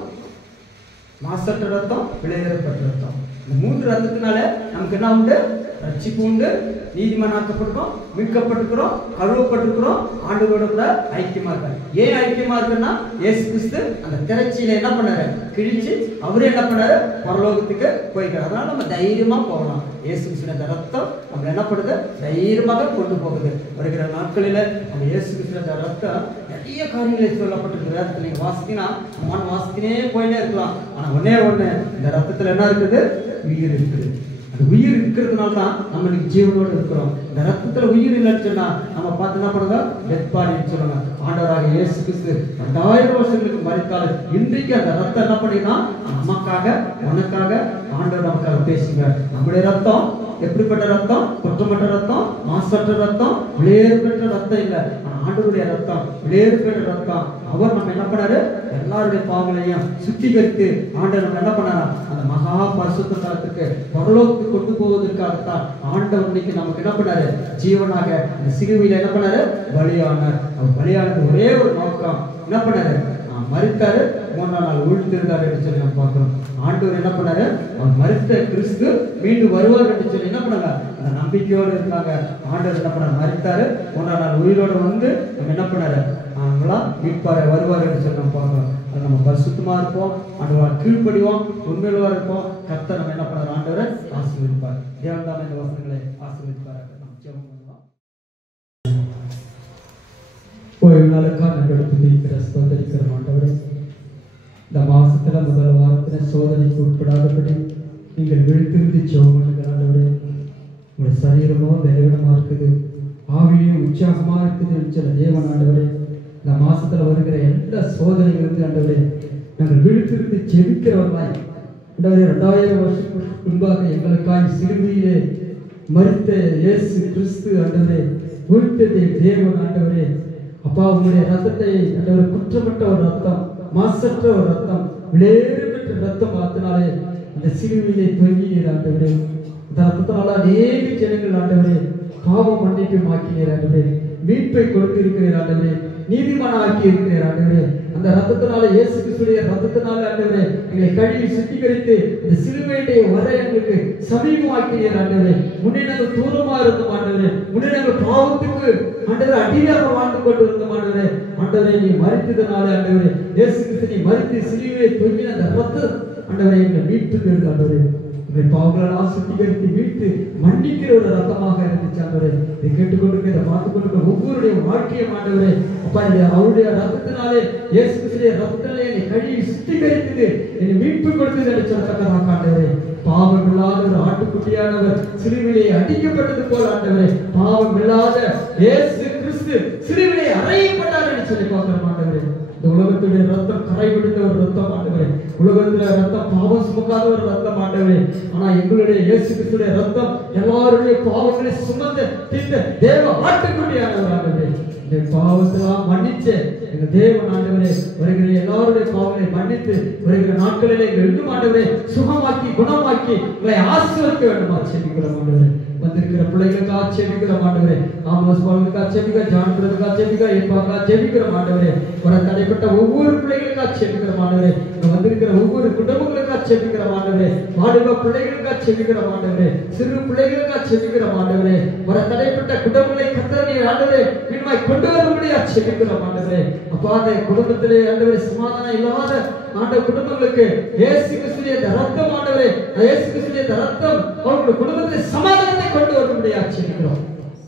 மாசற்ற ரத்தம், விலையேறப்பட்ட ரத்தம். இந்த 3 ரத்தத்தினால நமக்கு என்ன உண்டு, ரட்சிப்பு உண்டு, நீதிமானாக்கப்பட்டிருக்கிறோம், மீட்கப்பட்டிருக்கிறோம், கழுவப்பட்டிருக்கிறோம், ஆண்டவரோட கூட ஐக்கியமா இருக்காரு. ஏன் ஐக்கியமா இருக்குன்னா இயேசு கிறிஸ்து அந்த திரைச்சியில என்ன பண்ணாரு, கிழிச்சு அவரே என்ன பண்ணாரு, பரலோகத்துக்கு போய்க்கிறார். அதனால நம்ம தைரியமா போகலாம். இயேசு கிறிஸ்துவின் அந்த ரத்தம் நம்ம என்ன பண்ணுது, தைரியமாக கொண்டு போகுது. வருகிற நாட்களில நம்ம இயேசு கிறிஸ்துவின் அந்த ரத்தம் நிறைய காரியங்களை சொல்லப்பட்டிருக்கிற ரத்தத்தில் நீங்க வாசித்தீங்கன்னா வாசிக்கினே போயிட்டே இருக்கலாம். ஆனா ஒன்னே ஒண்ணு, இந்த ரத்தத்துல என்ன இருக்குது, உயிர் இருக்குது. அந்த உயிர் இருக்கிறதுனால தான் நம்ம இன்னைக்கு ஜீவனோடு இருக்கிறோம். இந்த ரத்தத்துல உயிர் இல்லைன்னு சொன்னா நம்ம பார்த்து என்ன பண்ணுங்க, டெத் பாடின்னு சொல்லுங்க. ஆண்டவராக இயேசு கிறிஸ்து 2000 வருஷங்களுக்கு மரித்தாலும் இன்றைக்கு அந்த ரத்தம் என்ன பண்ணினா நமக்காக, உனக்காக ஆண்டவர் நமக்காக பேசுங்க. நம்முடைய ரத்தம் எப்படிப்பட்ட ரத்தம், குற்றமற்ற ரத்தம், மாசற்ற ரத்தம், விலையேறப்பட்ட ரத்தம் இல்ல. ஆண்டவருடைய ரத்தம் விலையேறப்பட்ட ரத்தம். அவர் நம்ம என்ன பண்ணாரு, எல்லாருடைய பாவங்களையும் சுத்திகரித்து ஆண்டவர் நம்ம என்ன பண்ணாரா, அந்த மகா பரிசுத்த தலத்துக்கு பரலோகத்துக்கு கொண்டு போவதற்காகத்தான் ஆண்டவர் இன்னைக்கு நமக்கு என்ன பண்ணாரு, ஜீவனாக இந்த சிலுவையில என்ன பண்ணாரு, பலியானார். அவர் பலியானது ஒரே ஒரு நோக்கம், என்ன பண்ணாரு, மரித்தாரு, 3ஆம் நாள் உயிர்த்தெழுந்தார் என்று சொல்லி நம்ம பார்க்கிறோம். ஆண்டவர் என்ன பண்ணாரு? அவர் மரித்த கிறிஸ்து மீண்டும் வருவார் என்று சொல்லி என்ன பண்ணாங்க? அந்த நம்பிக்கையோடு இருந்தாங்க. ஆண்டவர் என்ன பண்ணார்? மரித்தாரு, 3ஆம் நாள் உயிரோடு வந்து நம்ம என்ன பண்ணாரு? அவங்களா மீட்பாரு வருவார் என்று சொல்லி நம்ம பார்க்கிறோம். அது நம்ம பரிசுத்தமா இருப்போம், ஆண்டவரால் கீழ்ப்படிவோம், உண்மையிலா இருப்போம். கர்த்தர் நம்ம என்ன பண்ணார்? ஆண்டவரை ஆசீர்வதிப்பார். தேவன் தான் இந்த வசனங்களை ஆசீர்வதிப்பார். நம்ம ஜெபம் பண்ணலாம். ஓய்வு நாளுக்காக நன்றி ஸ்தோத்திரிக்கிற ஆண்டவரே, இந்த மாசத்துல முதல் வாரத்துல சோதனைக்கு உட்படாதபடி நீங்கள் விழித்திருந்து ஜெபம் பண்ணுங்க ஆண்டவரே. உங்களுடைய சரீரமோ தைரியமா இருக்குது, ஆவியும் உற்சாகமா இருக்குது சில தேவன் ஆண்டவரே. இந்த மாசத்துல வருகிற எல்லா சோதனைகளுக்கு ஆண்டவரே நாங்கள் விழித்திருந்து ஜெபிக்கிறவர்களாய் ஆண்டவரே, 2000 வருஷத்துக்கு முன்பாக எங்களுக்காய் சிலுவையிலே மரித்த இயேசு கிறிஸ்து ஆண்டவரே, உயிர்த்தெழுந்த தேவன் ஆண்டவரே. அப்பா, உங்களுடைய ரத்தத்தை ஆண்டவரே, குற்றமற்ற ஒரு ரத்தம், மாசற்ற ஒரு ரத்தம், விலையேறப்பட்ட ரத்தம் ஆத்தினாலே அந்த சிலுவையிலே தொங்கினீர் ஆண்டவரே. அந்த ரத்தத்தினால அநேக ஜனங்கள் ஆண்டவரே பாவம் மன்னிப்பு ஆக்கினீர் ஆண்டவரே, மீட்பை கொடுத்திருக்கிறீர் ஆண்டவரே, நீதிமான ஆக்கி இருக்கிறீர் ஆண்டவரே. அந்த ரத்தத்தினால, இயேசு கிறிஸ்துவின் ரத்தத்தினால ஆண்டவரே எங்களை கழுவி சுத்திகரித்து அந்த சிலுவையிலே வர எங்களுக்கு சமீபமாக்கினீர் ஆண்டவரே. முன்னே நாங்கள் தூரமா இருந்தோம் ஆண்டவரே, முன்னே நாங்கள் பாவத்துக்கு ஆண்டவரே அடிமையாக வாழ்ந்து கொண்டு இருந்தோம் ஆண்டவரே. ஆண்டவரே, நீ மரித்ததனால ஆண்டவரே, இயேசு கிறிஸ்து நீ மரித்து சிலுவையை தொங்கின அந்த ரத்தம் ஆண்டவரே எங்களை மீட்டு ஆண்டவரே. பாவங்களெல்லாம் சுத்திகரித்து மீட்டு மன்னிக்கிற ஒரு ரத்தமாக இருந்துச்சு ஆண்டவரே. இதை கேட்டுக்கொண்டு இதை பார்த்து கொண்டு ஒவ்வொருடைய வாழ்க்கையை ஆண்டவரே அப்பா, அவருடைய ரத்தத்தினாலே, இயேசு கிறிஸ்துவின் ரத்தத்தினாலே என்னை கழுவி சுத்திகரித்தது, என்னை மீட்பு கொடுத்தது என்று சொல்லத்தக்கதாக ஆண்டவரே. பாவம் இல்லாத ஒரு ஆட்டுக்குட்டியானவர் சிலுவிலே அடிக்கப்பட்டது போல ஆண்டவரே, பாவம் இல்லாத இயேசு கிறிஸ்து சிலுவிலே அறையப்பட்டார் என்று சொல்லி பார்க்கிறோம் ஆண்டவரே. இந்த உலகத்துடைய ரத்தம் கரை பிடித்த ஒரு ரத்தம் ஆண்டவரே, உலகத்துல ரத்தம் பாவம் சுமக்காத ஒரு ரத்தம் ஆண்டவரே. ஆனா எங்களுடைய இயேசு கிறிஸ்துவின் ரத்தம் எல்லாருடைய பாவங்களை சுமந்த தீர்த்த தேவ ஆட்டுக்குட்டியானவர் ஆண்டவரே. இந்த பாவத்தெல்லாம் மன்னிச்ச எங்க தேவன் ஆண்டவரே, வருகிற எல்லாருடைய பாவங்களை மன்னித்து வருகிற நாட்களிலே எங்கள் இன்னும் ஆண்டவரே சுகமாக்கி குணமாக்கி உங்களை ஆசீர்வதிக்க வேண்டுமா செபிக்கிறோம் ஆண்டவரே. வந்திருக்கிற பிள்ளைகளுக்கு ஆட்சேபிக்கிறோம் ஆண்டவரே, ஆமோஸ் பாலுக்கு ஆட்சேபிக்கிறோம், ஜான் பிரதருக்கு ஆட்சேபிக்கிறோம், எப்பாக்கு ஆட்சேபிக்கிறோம் ஆண்டவரே. வர தடைப்பட்ட ஒவ்வொரு பிள்ளைகளுக்கு ஆட்சேபிக்கிறோம் ஆண்டவரே, வந்திருக்கிற ஒவ்வொரு குடும்பங்களுக்கு ஆட்சேபிக்கிறோம் ஆண்டவரே, வாலிப பிள்ளைகளுக்கு ஆட்சேபிக்கிறோம் ஆண்டவரே, சிறு பிள்ளைகளுக்கு ஆட்சேபிக்கிறோம் ஆண்டவரே. வர தடைப்பட்ட குடும்பங்களை கர்த்தர் நீர் ஆண்டவரே மீண்டுமாய் கொண்டு வரும்படி ஆட்சேபிக்கிறோம் ஆண்டவரே. அப்பா, அந்த குடும்பத்திலே ஆண்டவரே சமாதானம் இல்லாத ஆண்ட குடும்பங்களுக்கு இயேசு கிறிஸ்துவின் ரத்தம் ஆண்டவரே, இயேசு கிறிஸ்துவின் ரத்தம் அவர்களுடைய குடும்பத்திலே சமாதானத்தை கொண்டு வரும்படி ஆட்சேபிக்கிறோம்.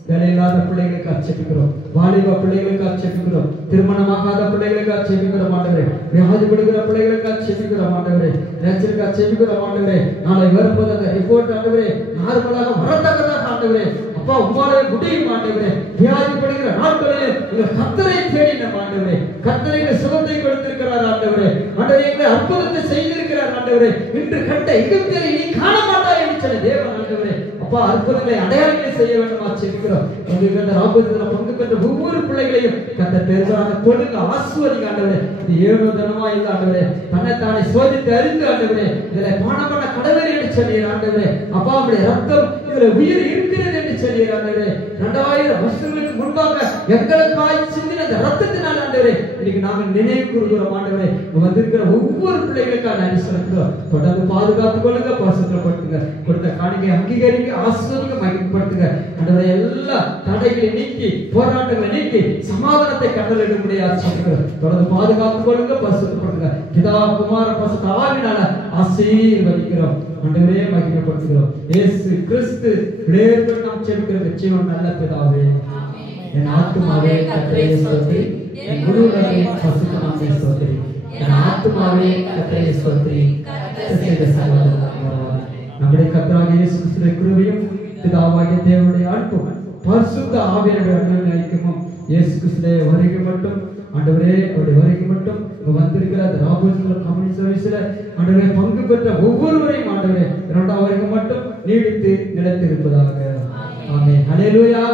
வேலையில்லாத பிள்ளைகளுக்கு ஆட்சேபிக்கிறோம், வாலிப பிள்ளைகளுக்கு ஆட்சேபிக்கிறோம், திருமணமாகாத பிள்ளைகளுக்கு ஆட்சேபிக்கிறோம் ஆண்டவரே, வியாதிப்படுகிற பிள்ளைகளுக்கு ஆட்சேபிக்கிறோம் ஆண்டவரே, நேச்சருக்கு ஆட்சேபிக்கிறோம் ஆண்டவரே. நாளை வரும்போது அந்த ரிப்போர்ட் ஆண்டவரே நார்மலாக வரத்தக்கதாக ஆண்டவரே அப்பா உம்மாலே முடியும் ஆண்டவரே. வியாதிப்படுகிற நாட்களில் உங்கள் கர்த்தரை தேடின ஆண்டவரே, கர்த்தரை சுகத்தை கொடுத்திருக்கிறார் ஆண்டவரே. ஆண்டவரே, எங்களை அற்புதத்தை செய்திருக்கிறார் ஆண்டவரே. இன்று கண்ட எகிப்தியரை நீ காண மாட்டாய் என்று சொன்ன தேவன் ஆண்டவரே. அப்பா, அற்புதங்களை அடையாளங்களை செய்ய வேண்டும் ஆட்சேபிக்கிறோம். எங்களுக்கு அந்த ராபத்தில் பங்கு பெற்ற ஒவ்வொரு பிள்ளைகளையும் கர்த்தர் பெருசாக கொடுங்க, ஆசீர்வதிங்க ஆண்டவரே. இது ஏனோ தனமா இல்லை ஆண்டவரே, தன்னை தானே சோதித்து அறிந்து ஆண்டவரே இதில் பானமான கடவுளை என்று சொல்லிய ஆண்டவரே. அப்பா, அவருடைய ரத்தம் இதுல உயிர் இருக்கிறது என்று சொல்லிய ஆண்டவரே. 2000 வருஷங்களுக்கு முன்பாக எங்களுக்காய் சிந்தின அந்த ரத்தத்தினால் ஆண்டவரே இன்னைக்கு நாங்கள் நினைவு கூறுகிறோம் ஆண்டவரே. வந்திருக்கிற ஒவ்வொரு பிள்ளைகளுக்காக நன்றி செலுத்துகிறோம். தொடர்ந்து பாதுகாத்துக் கொள்ளுங்க, பரிசுத்தப்படுத்துங்க, கொடுத்த காணிக்கை அங்கீகரிக்க, ஆசீர்வதிக்க, மகிமைப்படுத்துங்க ஆண்டவரே. எல்லா தடைகளை நீக்கி, போராட்டங்களை நீக்கி, சமாதானத்தை கட்டளையிடும்படி ஆசீர்வதிக்கிறோம். தொடர்ந்து பாதுகாத்துக் கொள்ளுங்க, பரிசுத்தப்படுத்துங்க. பிதா, குமார, பரிசுத்த ஆவியினால ஆசீர்வதிக்கிறோம் ஆண்டவரே, மகிமைப்படுத்துகிறோம். இயேசு கிறிஸ்து விளையாட்டு நாம் செபிக்கிற ஜீவன் நல்ல பிதாவே, என் ஆத்துமாவே கர்த்தரை ஸ்தோத்திரி, என் முழு உள்ளமே பரிசுத்த நாமத்தை ஸ்தோத்திரி, என் ஆத்துமாவே கர்த்தரை ஸ்தோத்திரி. நம்முடைய கர்த்தராகிய இயேசு கிறிஸ்துவின் கிருபையும் பிதாவாகிய தேவனுடைய அன்பும் பரிசுத்த ஆவியானவருடைய அன்பின் ஐக்கியமும் இயேசு கிறிஸ்துவின் வருகை மட்டும் ஆண்டவரே, அவருடைய வருகை மட்டும் வந்திருக்கிற அந்த ராபோஜன் கம்யூனிட்டி சர்வீஸ்ல ஆண்டவரே பங்கு பெற்ற ஒவ்வொருவரையும் ஆண்டவரே 2ஆம் வருகை மட்டும் நீடித்து நிலைத்திருப்பதாக. ஆமென். ஹல்லேலூயா.